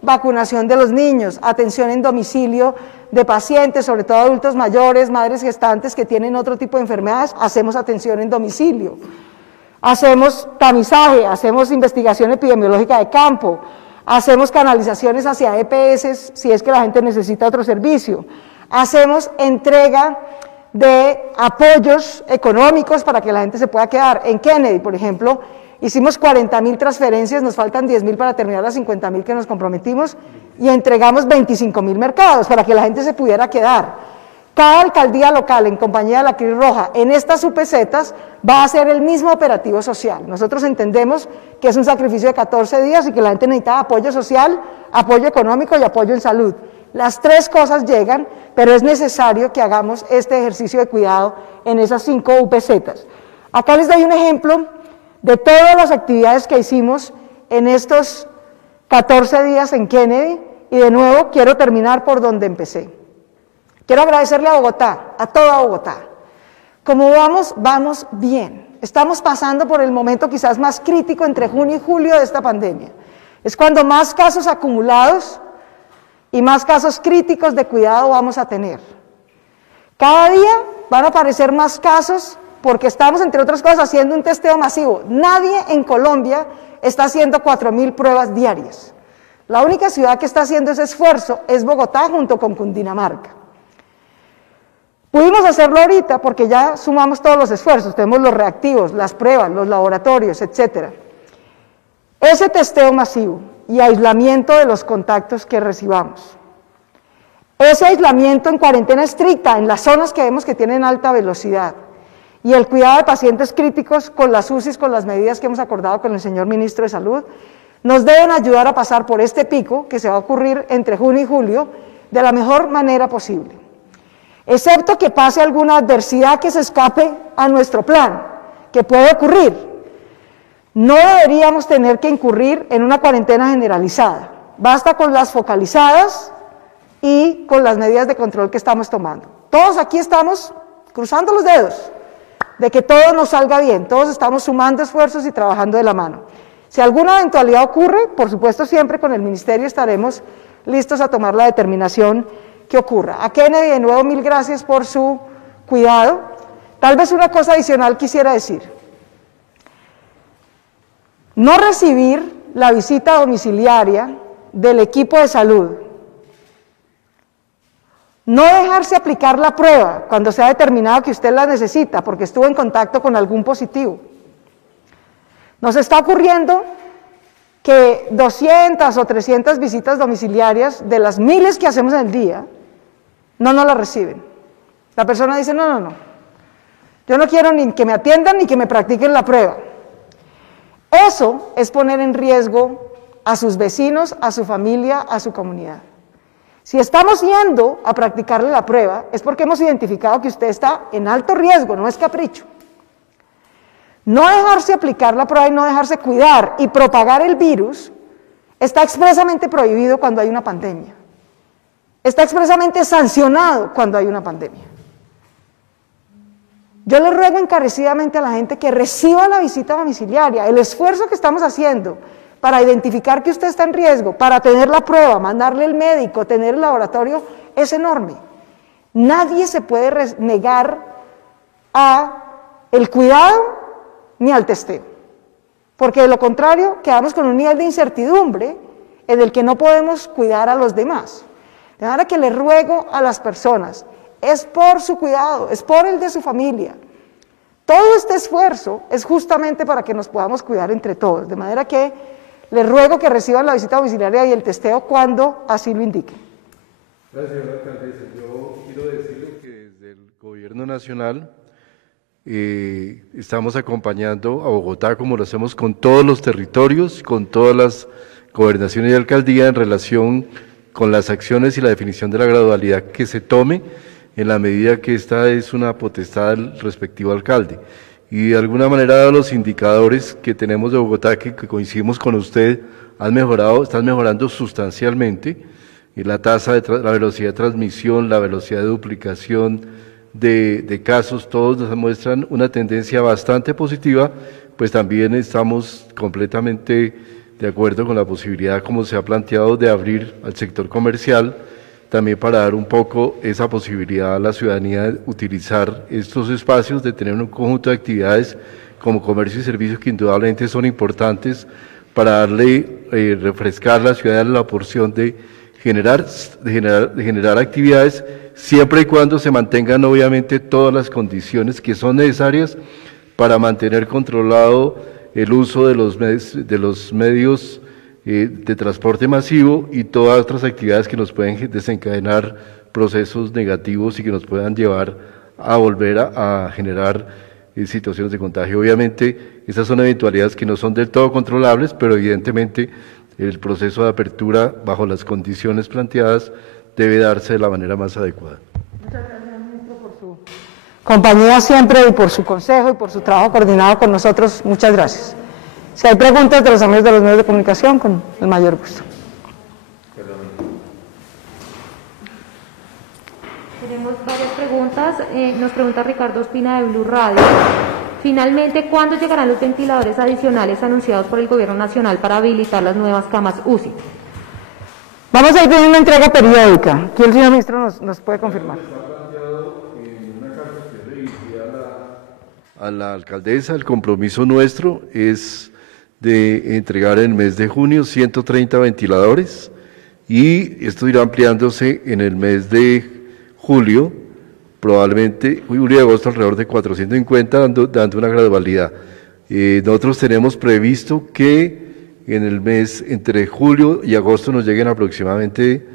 vacunación de los niños, atención en domicilio de pacientes, sobre todo adultos mayores, madres gestantes que tienen otro tipo de enfermedades, hacemos atención en domicilio, hacemos tamizaje, hacemos investigación epidemiológica de campo, hacemos canalizaciones hacia EPS si es que la gente necesita otro servicio, hacemos entrega de apoyos económicos para que la gente se pueda quedar. En Kennedy, por ejemplo, hicimos 40.000 transferencias, nos faltan 10.000 para terminar las 50.000 que nos comprometimos y entregamos 25.000 mercados para que la gente se pudiera quedar. Cada alcaldía local, en compañía de la Cruz Roja, en estas UPZs va a hacer el mismo operativo social. Nosotros entendemos que es un sacrificio de 14 días y que la gente necesita apoyo social, apoyo económico y apoyo en salud. Las tres cosas llegan, pero es necesario que hagamos este ejercicio de cuidado en esas 5 UPZs. Acá les doy un ejemplo de todas las actividades que hicimos en estos 14 días en Kennedy y de nuevo quiero terminar por donde empecé. Quiero agradecerle a Bogotá, a toda Bogotá. Como vamos, vamos bien. Estamos pasando por el momento quizás más crítico entre junio y julio de esta pandemia. Es cuando más casos acumulados y más casos críticos de cuidado vamos a tener. Cada día van a aparecer más casos porque estamos, entre otras cosas, haciendo un testeo masivo. Nadie en Colombia está haciendo 4.000 pruebas diarias. La única ciudad que está haciendo ese esfuerzo es Bogotá junto con Cundinamarca. Pudimos hacerlo ahorita porque ya sumamos todos los esfuerzos, tenemos los reactivos, las pruebas, los laboratorios, etc. Ese testeo masivo y aislamiento de los contactos que recibamos, ese aislamiento en cuarentena estricta en las zonas que vemos que tienen alta velocidad y el cuidado de pacientes críticos con las UCIs, con las medidas que hemos acordado con el señor Ministro de Salud, nos deben ayudar a pasar por este pico que se va a ocurrir entre junio y julio de la mejor manera posible. Excepto que pase alguna adversidad que se escape a nuestro plan, que puede ocurrir. No deberíamos tener que incurrir en una cuarentena generalizada. Basta con las focalizadas y con las medidas de control que estamos tomando. Todos aquí estamos cruzando los dedos de que todo nos salga bien, todos estamos sumando esfuerzos y trabajando de la mano. Si alguna eventualidad ocurre, por supuesto siempre con el Ministerio estaremos listos a tomar la determinación que ocurra. A Kennedy, de nuevo, mil gracias por su cuidado. Tal vez una cosa adicional quisiera decir. No recibir la visita domiciliaria del equipo de salud, no dejarse aplicar la prueba cuando se ha determinado que usted la necesita porque estuvo en contacto con algún positivo. Nos está ocurriendo que 200 o 300 visitas domiciliarias de las miles que hacemos en el día, no nos las reciben. La persona dice, no, yo no quiero ni que me atiendan ni que me practiquen la prueba. Eso es poner en riesgo a sus vecinos, a su familia, a su comunidad. Si estamos yendo a practicarle la prueba, es porque hemos identificado que usted está en alto riesgo, no es capricho. No dejarse aplicar la prueba y no dejarse cuidar y propagar el virus está expresamente prohibido cuando hay una pandemia. Está expresamente sancionado cuando hay una pandemia. Yo le ruego encarecidamente a la gente que reciba la visita domiciliaria. El esfuerzo que estamos haciendo para identificar que usted está en riesgo, para tener la prueba, mandarle el médico, tener el laboratorio, es enorme. Nadie se puede negar a el cuidado ni al testeo, porque de lo contrario quedamos con un nivel de incertidumbre en el que no podemos cuidar a los demás. De manera que le ruego a las personas, es por su cuidado, es por el de su familia. Todo este esfuerzo es justamente para que nos podamos cuidar entre todos, de manera que les ruego que reciban la visita domiciliaria y el testeo cuando así lo indique. Gracias, señora alcaldesa. Yo quiero decirle que desde el Gobierno Nacional estamos acompañando a Bogotá como lo hacemos con todos los territorios, con todas las gobernaciones y alcaldías en relación con las acciones y la definición de la gradualidad que se tome en la medida que esta es una potestad del respectivo alcalde. Y de alguna manera, dado los indicadores que tenemos de Bogotá, que coincidimos con usted, están mejorando sustancialmente, y la tasa de la velocidad de transmisión, la velocidad de duplicación de casos, todos nos muestran una tendencia bastante positiva, pues también estamos completamente de acuerdo con la posibilidad, como se ha planteado, de abrir al sector comercial, también para dar un poco esa posibilidad a la ciudadanía de utilizar estos espacios, de tener un conjunto de actividades como comercio y servicios que indudablemente son importantes para darle, refrescar a la ciudad la porción de generar actividades, siempre y cuando se mantengan obviamente todas las condiciones que son necesarias para mantener controlado el uso de los medios de transporte masivo y todas otras actividades que nos pueden desencadenar procesos negativos y que nos puedan llevar a volver a generar situaciones de contagio. Obviamente, esas son eventualidades que no son del todo controlables, pero evidentemente el proceso de apertura bajo las condiciones planteadas debe darse de la manera más adecuada. Muchas gracias, ministro, por su compañía siempre y por su consejo y por su trabajo coordinado con nosotros. Muchas gracias. Si hay preguntas de los amigos de los medios de comunicación, con el mayor gusto. Queremos preguntas, nos pregunta Ricardo Ospina de Blue Radio. Finalmente, ¿cuándo llegarán los ventiladores adicionales anunciados por el Gobierno Nacional para habilitar las nuevas camas UCI? Vamos a ir teniendo una entrega periódica. Aquí el señor ministro nos puede confirmar. A la alcaldesa, el compromiso nuestro es de entregar en el mes de junio 130 ventiladores y esto irá ampliándose en el mes de julio, probablemente julio y agosto alrededor de 450, dando una gradualidad. Nosotros tenemos previsto que en el mes entre julio y agosto nos lleguen aproximadamente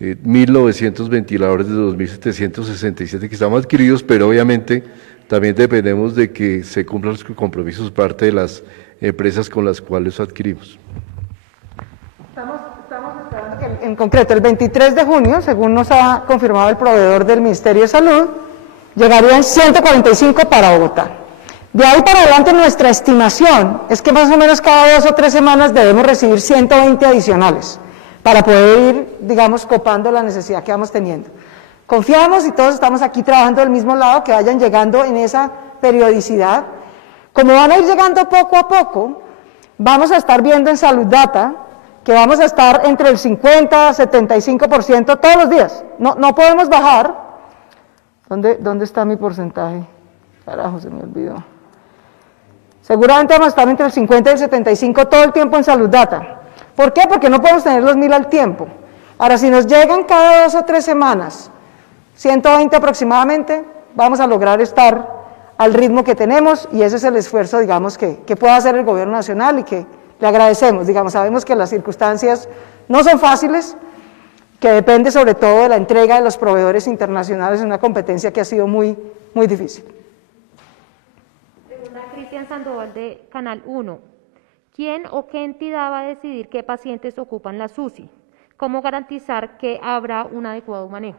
1.900 ventiladores de 2.767 que estamos adquiridos, pero obviamente también dependemos de que se cumplan los compromisos parte de las empresas con las cuales adquirimos. Estamos esperando que en concreto el 23 de junio, según nos ha confirmado el proveedor del Ministerio de Salud, llegarían 145 para Bogotá. De ahí para adelante nuestra estimación es que más o menos cada 2 o 3 semanas debemos recibir 120 adicionales para poder ir, digamos, copando la necesidad que vamos teniendo. Confiamos y todos estamos aquí trabajando del mismo lado, que vayan llegando en esa periodicidad. Como van a ir llegando poco a poco, vamos a estar viendo en Salud Data que vamos a estar entre el 50 a 75% todos los días. No podemos bajar. ¿Dónde está mi porcentaje? Carajo, se me olvidó. Seguramente vamos a estar entre el 50 y el 75 todo el tiempo en Salud Data. ¿Por qué? Porque no podemos tener los 1000 al tiempo. Ahora, si nos llegan cada 2 o 3 semanas, 120 aproximadamente, vamos a lograr estar al ritmo que tenemos y ese es el esfuerzo, digamos, que pueda hacer el Gobierno Nacional y que le agradecemos. Digamos, sabemos que las circunstancias no son fáciles, que depende sobre todo de la entrega de los proveedores internacionales en una competencia que ha sido muy, muy difícil. Pregunta Cristian Sandoval de Canal 1. ¿Quién o qué entidad va a decidir qué pacientes ocupan la UCI? ¿Cómo garantizar que habrá un adecuado manejo?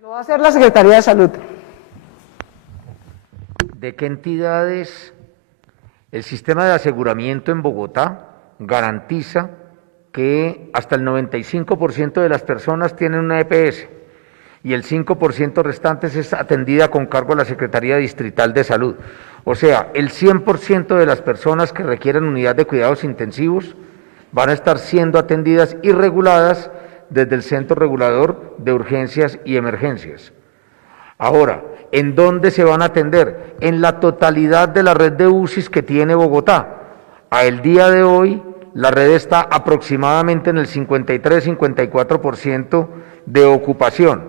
Lo va a hacer la Secretaría de Salud. ¿De qué entidades? El sistema de aseguramiento en Bogotá garantiza que hasta el 95% de las personas tienen una EPS y el 5% restante es atendida con cargo a la Secretaría Distrital de Salud. O sea, el 100% de las personas que requieren unidad de cuidados intensivos van a estar siendo atendidas y reguladas desde el Centro Regulador de Urgencias y Emergencias. Ahora, ¿en dónde se van a atender? En la totalidad de la red de UCIs que tiene Bogotá. A el día de hoy, la red está aproximadamente en el 53-54% de ocupación.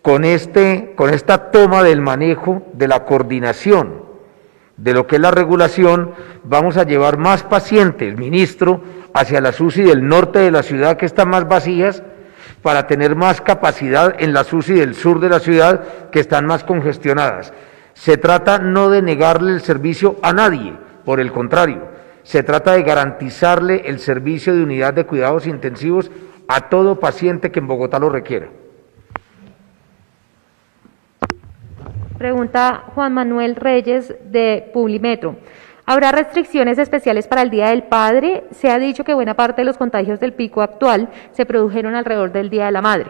Con esta toma del manejo, de la coordinación, de lo que es la regulación, vamos a llevar más pacientes, ministro, hacia las UCI del norte de la ciudad que están más vacías, para tener más capacidad en las UCI del sur de la ciudad que están más congestionadas. Se trata no de negarle el servicio a nadie, por el contrario, se trata de garantizarle el servicio de unidad de cuidados intensivos a todo paciente que en Bogotá lo requiera. Pregunta Juan Manuel Reyes de Publimetro. ¿Habrá restricciones especiales para el Día del Padre? Se ha dicho que buena parte de los contagios del pico actual se produjeron alrededor del Día de la Madre.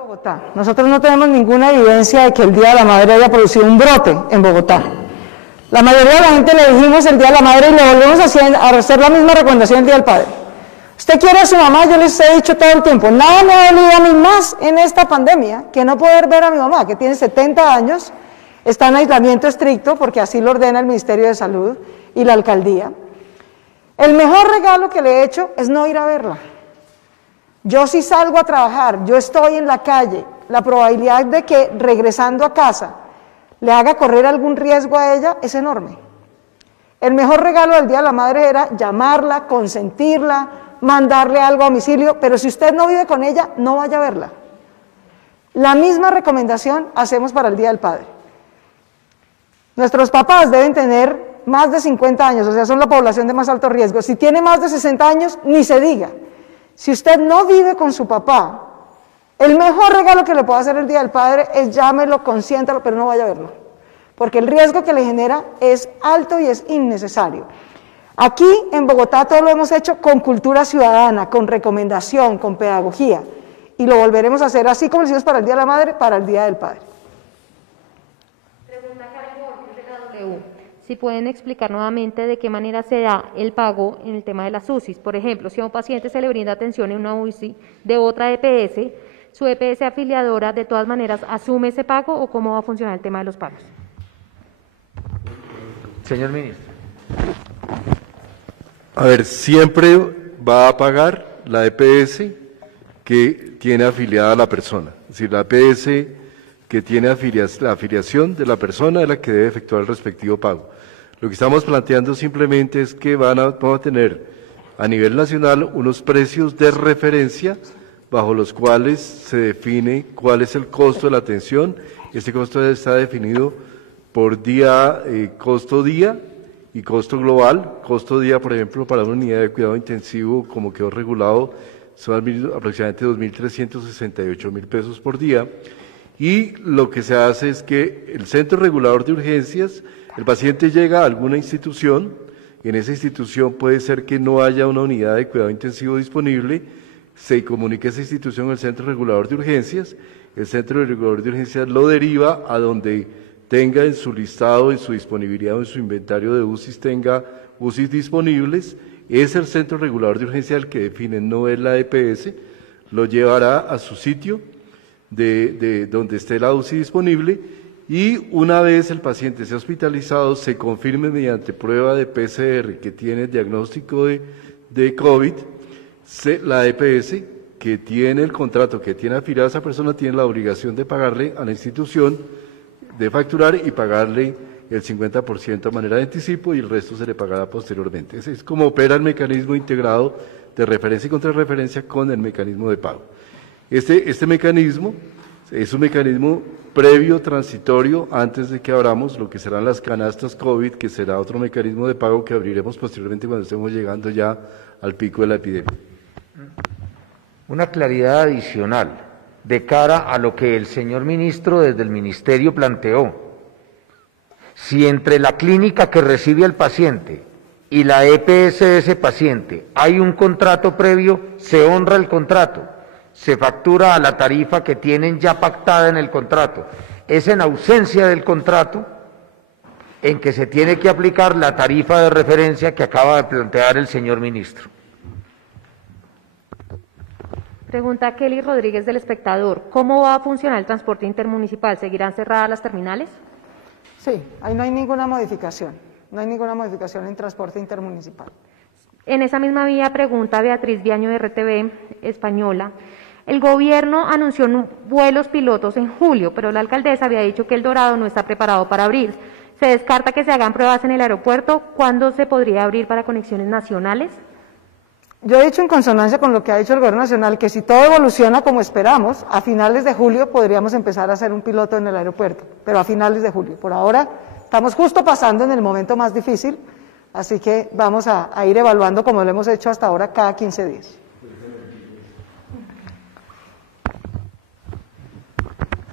Bogotá. Nosotros no tenemos ninguna evidencia de que el Día de la Madre haya producido un brote en Bogotá. La mayoría de la gente le dijimos el Día de la Madre y le volvemos a hacer la misma recomendación el Día del Padre. Usted quiere a su mamá, yo les he dicho todo el tiempo, nada me ha dolido a mí más en esta pandemia que no poder ver a mi mamá, que tiene 70 años, está en aislamiento estricto porque así lo ordena el Ministerio de Salud y la alcaldía. El mejor regalo que le he hecho es no ir a verla. Yo sí salgo a trabajar, yo estoy en la calle, la probabilidad de que regresando a casa le haga correr algún riesgo a ella es enorme. El mejor regalo del Día de la Madre era llamarla, consentirla, mandarle algo a domicilio, pero si usted no vive con ella, no vaya a verla. La misma recomendación hacemos para el Día del Padre. Nuestros papás deben tener más de 50 años, o sea, son la población de más alto riesgo. Si tiene más de 60 años, ni se diga. Si usted no vive con su papá, el mejor regalo que le puede hacer el Día del Padre es llámelo, consiéntalo, pero no vaya a verlo. Porque el riesgo que le genera es alto y es innecesario. Aquí en Bogotá todo lo hemos hecho con cultura ciudadana, con recomendación, con pedagogía. y lo volveremos a hacer así como lo hicimos para el Día de la Madre, para el Día del Padre. Pregunta Karen Borges de la W. Si pueden explicar nuevamente de qué manera se da el pago en el tema de las UCIs. Por ejemplo, si a un paciente se le brinda atención en una UCI de otra EPS, ¿su EPS afiliadora de todas maneras asume ese pago o cómo va a funcionar el tema de los pagos? Señor ministro. A ver, siempre va a pagar la EPS que tiene afiliada a la persona. Es decir, la EPS que tiene la afiliación de la persona es la que debe efectuar el respectivo pago. Lo que estamos planteando simplemente es que vamos a tener a nivel nacional unos precios de referencia bajo los cuales se define cuál es el costo de la atención. Este costo está definido por día, costo día y costo global. Costo día, por ejemplo, para una unidad de cuidado intensivo, como quedó regulado, son aproximadamente 2.368.000 pesos por día. Y lo que se hace es que el Centro Regulador de Urgencias, el paciente llega a alguna institución, en esa institución puede ser que no haya una unidad de cuidado intensivo disponible, se comunica esa institución al Centro Regulador de Urgencias, el Centro Regulador de Urgencias lo deriva a donde tenga en su listado, en su disponibilidad o en su inventario de UCIs, tenga UCIs disponibles, es el Centro Regulador de Urgencias el que define, no es la EPS, lo llevará a su sitio de donde esté la UCI disponible y una vez el paciente sea hospitalizado, se confirme mediante prueba de PCR que tiene diagnóstico de COVID, la EPS que tiene el contrato, que tiene afiliada a esa persona, tiene la obligación de pagarle a la institución, de facturar y pagarle el 50% a manera de anticipo y el resto se le pagará posteriormente. Ese es como opera el mecanismo integrado de referencia y contrarreferencia con el mecanismo de pago. Este mecanismo es un mecanismo previo, transitorio, antes de que abramos lo que serán las canastas COVID, que será otro mecanismo de pago que abriremos posteriormente cuando estemos llegando ya al pico de la epidemia. Una claridad adicional de cara a lo que el señor ministro desde el ministerio planteó. Si entre la clínica que recibe al paciente y la EPS de ese paciente hay un contrato previo, se honra el contrato, se factura a la tarifa que tienen ya pactada en el contrato. Es en ausencia del contrato en que se tiene que aplicar la tarifa de referencia que acaba de plantear el señor ministro. Pregunta Kelly Rodríguez del Espectador. ¿Cómo va a funcionar el transporte intermunicipal? ¿Seguirán cerradas las terminales? Sí, ahí no hay ninguna modificación. No hay ninguna modificación en transporte intermunicipal. En esa misma vía pregunta Beatriz Viaño de RTV Española. El gobierno anunció vuelos pilotos en julio, pero la alcaldesa había dicho que El Dorado no está preparado para abrir. ¿Se descarta que se hagan pruebas en el aeropuerto? ¿Cuándo se podría abrir para conexiones nacionales? Yo he dicho en consonancia con lo que ha dicho el Gobierno Nacional que si todo evoluciona como esperamos, a finales de julio podríamos empezar a hacer un piloto en el aeropuerto, pero a finales de julio. Por ahora estamos justo pasando en el momento más difícil, así que vamos a ir evaluando como lo hemos hecho hasta ahora cada 15 días.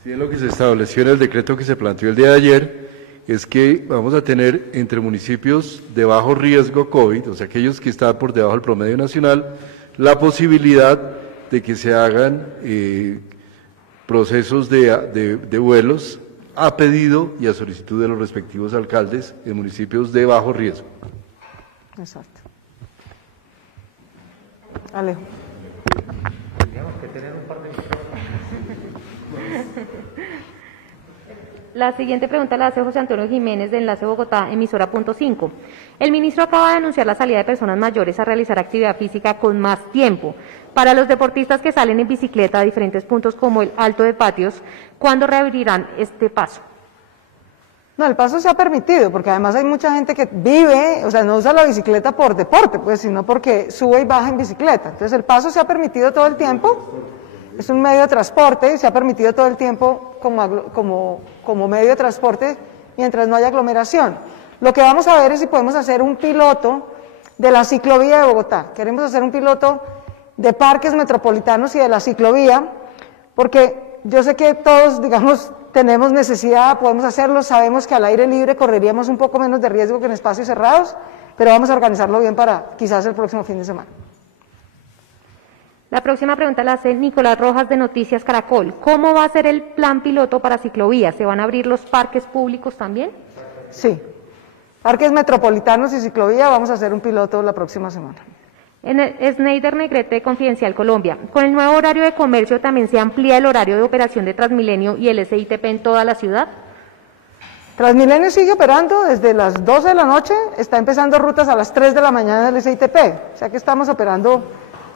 Sí, lo que se estableció en el decreto que se planteó el día de ayer es que vamos a tener entre municipios de bajo riesgo COVID, o sea, aquellos que están por debajo del promedio nacional, la posibilidad de que se hagan procesos de vuelos a pedido y a solicitud de los respectivos alcaldes en municipios de bajo riesgo. Exacto. Alejo. Tenemos que tener un par de La siguiente pregunta la hace José Antonio Jiménez de Enlace Bogotá, emisora punto 5. El ministro acaba de anunciar la salida de personas mayores a realizar actividad física con más tiempo. Para los deportistas que salen en bicicleta a diferentes puntos como el Alto de Patios, ¿cuándo reabrirán este paso? No, el paso se ha permitido, porque además hay mucha gente que vive, o sea, no usa la bicicleta por deporte, pues, sino porque sube y baja en bicicleta. Entonces el paso se ha permitido todo el tiempo. Es un medio de transporte y se ha permitido todo el tiempo como medio de transporte mientras no haya aglomeración. Lo que vamos a ver es si podemos hacer un piloto de la ciclovía de Bogotá. Queremos hacer un piloto de parques metropolitanos y de la ciclovía, porque yo sé que todos, digamos, tenemos necesidad, podemos hacerlo, sabemos que al aire libre correríamos un poco menos de riesgo que en espacios cerrados, pero vamos a organizarlo bien para quizás el próximo fin de semana. La próxima pregunta la hace Nicolás Rojas de Noticias Caracol. ¿Cómo va a ser el plan piloto para ciclovías? ¿Se van a abrir los parques públicos también? Sí. Parques metropolitanos y ciclovía, vamos a hacer un piloto la próxima semana. En Sneider Negrete, Confidencial Colombia. Con el nuevo horario de comercio también se amplía el horario de operación de Transmilenio y el SITP en toda la ciudad. Transmilenio sigue operando desde las 12 de la noche, está empezando rutas a las 3 de la mañana del SITP, o sea que estamos operando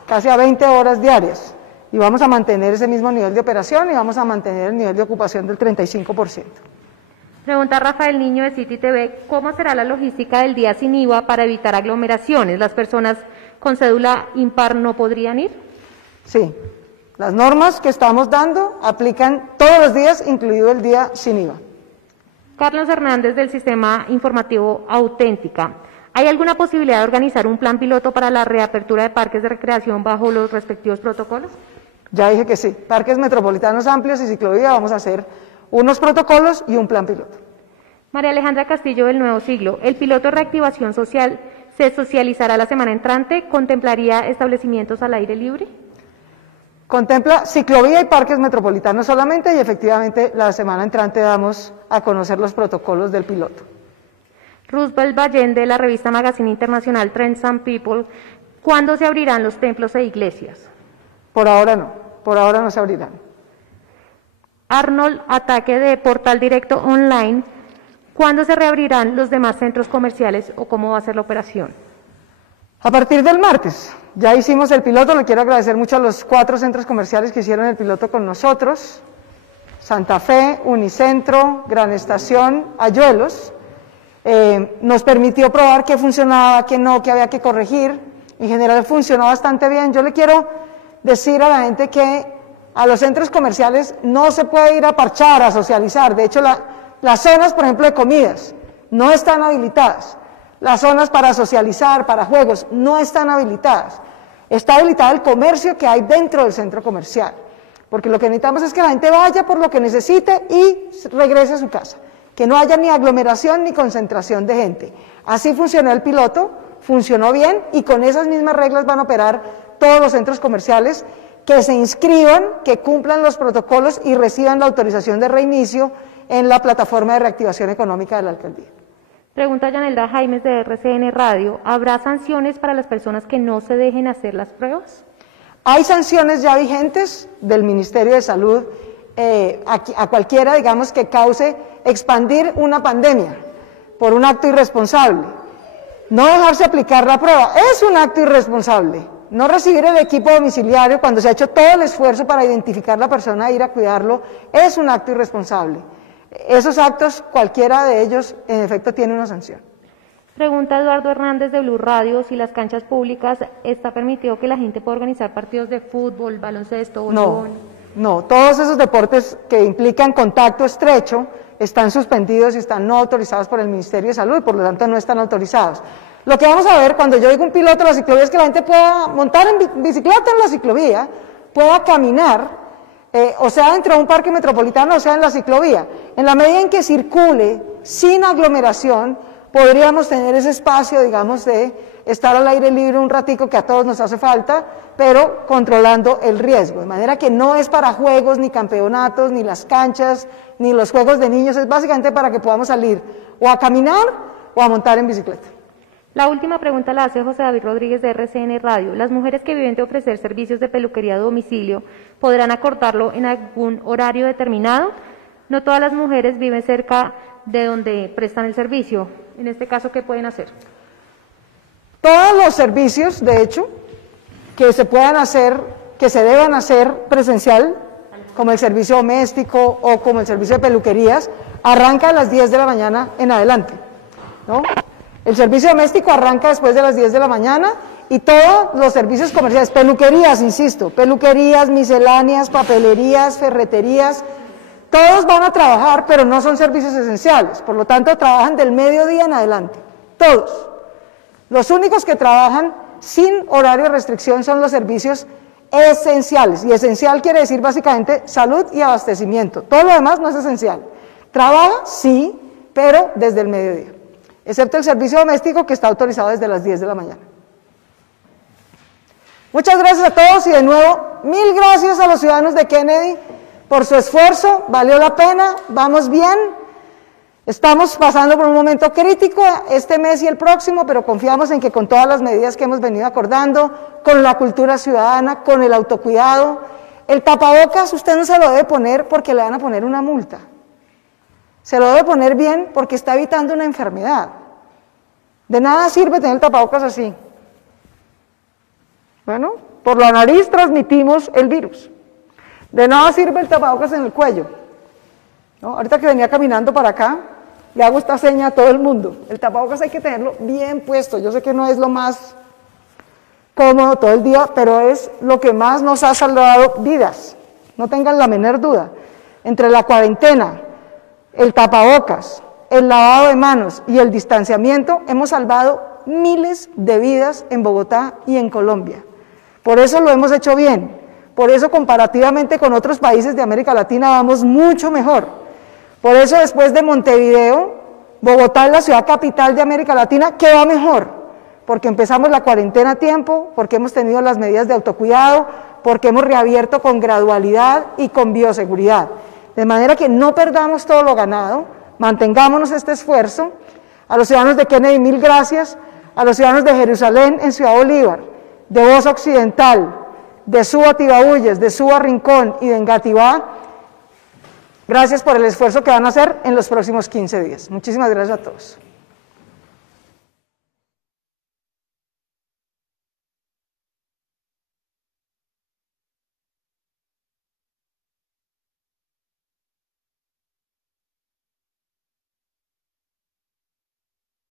casi a 20 horas diarias y vamos a mantener ese mismo nivel de operación y vamos a mantener el nivel de ocupación del 35%. Pregunta Rafael Niño de City TV, ¿cómo será la logística del día sin IVA para evitar aglomeraciones? ¿Las personas con cédula impar no podrían ir? Sí, las normas que estamos dando aplican todos los días, incluido el día sin IVA. Carlos Hernández del Sistema Informativo Auténtica, ¿hay alguna posibilidad de organizar un plan piloto para la reapertura de parques de recreación bajo los respectivos protocolos? Ya dije que sí, parques metropolitanos amplios y ciclovía, vamos a hacer unos protocolos y un plan piloto. María Alejandra Castillo del Nuevo Siglo, ¿el piloto de reactivación social se socializará la semana entrante? ¿Contemplaría establecimientos al aire libre? Contempla ciclovía y parques metropolitanos solamente y efectivamente la semana entrante damos a conocer los protocolos del piloto. Roosevelt Ballén de la revista Magazine Internacional Trends and People, ¿cuándo se abrirán los templos e iglesias? Por ahora no se abrirán. Arnold Ataque de Portal Directo Online, ¿cuándo se reabrirán los demás centros comerciales o cómo va a ser la operación? A partir del martes, ya hicimos el piloto, le quiero agradecer mucho a los 4 centros comerciales que hicieron el piloto con nosotros, Santa Fe, Unicentro, Gran Estación, Ayuelos, nos permitió probar qué funcionaba, qué no, qué había que corregir, en general funcionó bastante bien. Yo le quiero decir a la gente que a los centros comerciales no se puede ir a parchar, a socializar. De hecho, las zonas, por ejemplo, de comidas, no están habilitadas. Las zonas para socializar, para juegos, no están habilitadas. Está habilitado el comercio que hay dentro del centro comercial. Porque lo que necesitamos es que la gente vaya por lo que necesite y regrese a su casa. Que no haya ni aglomeración ni concentración de gente. Así funcionó el piloto, funcionó bien y con esas mismas reglas van a operar todos los centros comerciales que se inscriban, que cumplan los protocolos y reciban la autorización de reinicio en la plataforma de reactivación económica de la alcaldía. Pregunta Yanelda Jaimes de RCN Radio, ¿habrá sanciones para las personas que no se dejen hacer las pruebas? Hay sanciones ya vigentes del Ministerio de Salud a cualquiera, digamos, que cause expandir una pandemia por un acto irresponsable. No dejarse aplicar la prueba es un acto irresponsable. No recibir el equipo domiciliario cuando se ha hecho todo el esfuerzo para identificar la persona e ir a cuidarlo es un acto irresponsable. Esos actos, cualquiera de ellos, en efecto, tiene una sanción. Pregunta Eduardo Hernández de Blue Radio, si las canchas públicas está permitido que la gente pueda organizar partidos de fútbol, baloncesto, voleibol. No, todos esos deportes que implican contacto estrecho están suspendidos y están no autorizados por el Ministerio de Salud y por lo tanto no están autorizados. Lo que vamos a ver cuando yo digo un piloto de la ciclovía es que la gente pueda montar en bicicleta en la ciclovía, pueda caminar, o sea dentro de un parque metropolitano o sea en la ciclovía. En la medida en que circule sin aglomeración, podríamos tener ese espacio, digamos, de estar al aire libre un ratico que a todos nos hace falta, pero controlando el riesgo. De manera que no es para juegos, ni campeonatos, ni las canchas, ni los juegos de niños, es básicamente para que podamos salir o a caminar o a montar en bicicleta. La última pregunta la hace José David Rodríguez de RCN Radio. ¿Las mujeres que viven de ofrecer servicios de peluquería a domicilio podrán acortarlo en algún horario determinado? No todas las mujeres viven cerca de donde prestan el servicio. En este caso, ¿qué pueden hacer? Todos los servicios, de hecho, que se puedan hacer, que se deban hacer presencial, como el servicio doméstico o como el servicio de peluquerías, arranca a las 10 de la mañana en adelante, ¿no? El servicio doméstico arranca después de las 10 de la mañana y todos los servicios comerciales, peluquerías, insisto, peluquerías, misceláneas, papelerías, ferreterías, todos van a trabajar, pero no son servicios esenciales, por lo tanto trabajan del mediodía en adelante, todos. Los únicos que trabajan sin horario de restricción son los servicios esenciales, y esencial quiere decir básicamente salud y abastecimiento, todo lo demás no es esencial. Trabaja, sí, pero desde el mediodía, excepto el servicio doméstico que está autorizado desde las 10 de la mañana. Muchas gracias a todos y de nuevo, mil gracias a los ciudadanos de Kennedy por su esfuerzo, valió la pena, vamos bien. Estamos pasando por un momento crítico este mes y el próximo, pero confiamos en que con todas las medidas que hemos venido acordando, con la cultura ciudadana, con el autocuidado, el tapabocas usted no se lo debe poner porque le van a poner una multa. Se lo debe poner bien porque está evitando una enfermedad. De nada sirve tener el tapabocas así. Bueno, por la nariz transmitimos el virus. De nada sirve el tapabocas en el cuello. ¿No? Ahorita que venía caminando para acá, le hago esta seña a todo el mundo. El tapabocas hay que tenerlo bien puesto. Yo sé que no es lo más cómodo todo el día, pero es lo que más nos ha salvado vidas. No tengan la menor duda. Entre la cuarentena, el tapabocas, el lavado de manos y el distanciamiento, hemos salvado miles de vidas en Bogotá y en Colombia. Por eso lo hemos hecho bien. Por eso comparativamente con otros países de América Latina vamos mucho mejor. Por eso después de Montevideo, Bogotá es la ciudad capital de América Latina que va mejor, porque empezamos la cuarentena a tiempo, porque hemos tenido las medidas de autocuidado, porque hemos reabierto con gradualidad y con bioseguridad. De manera que no perdamos todo lo ganado, mantengámonos este esfuerzo. A los ciudadanos de Kennedy, mil gracias. A los ciudadanos de Jerusalén en Ciudad Bolívar, de Bosa Occidental, de Suba Tibabuyes, de Suba Rincón y de Engativá, gracias por el esfuerzo que van a hacer en los próximos 15 días. Muchísimas gracias a todos.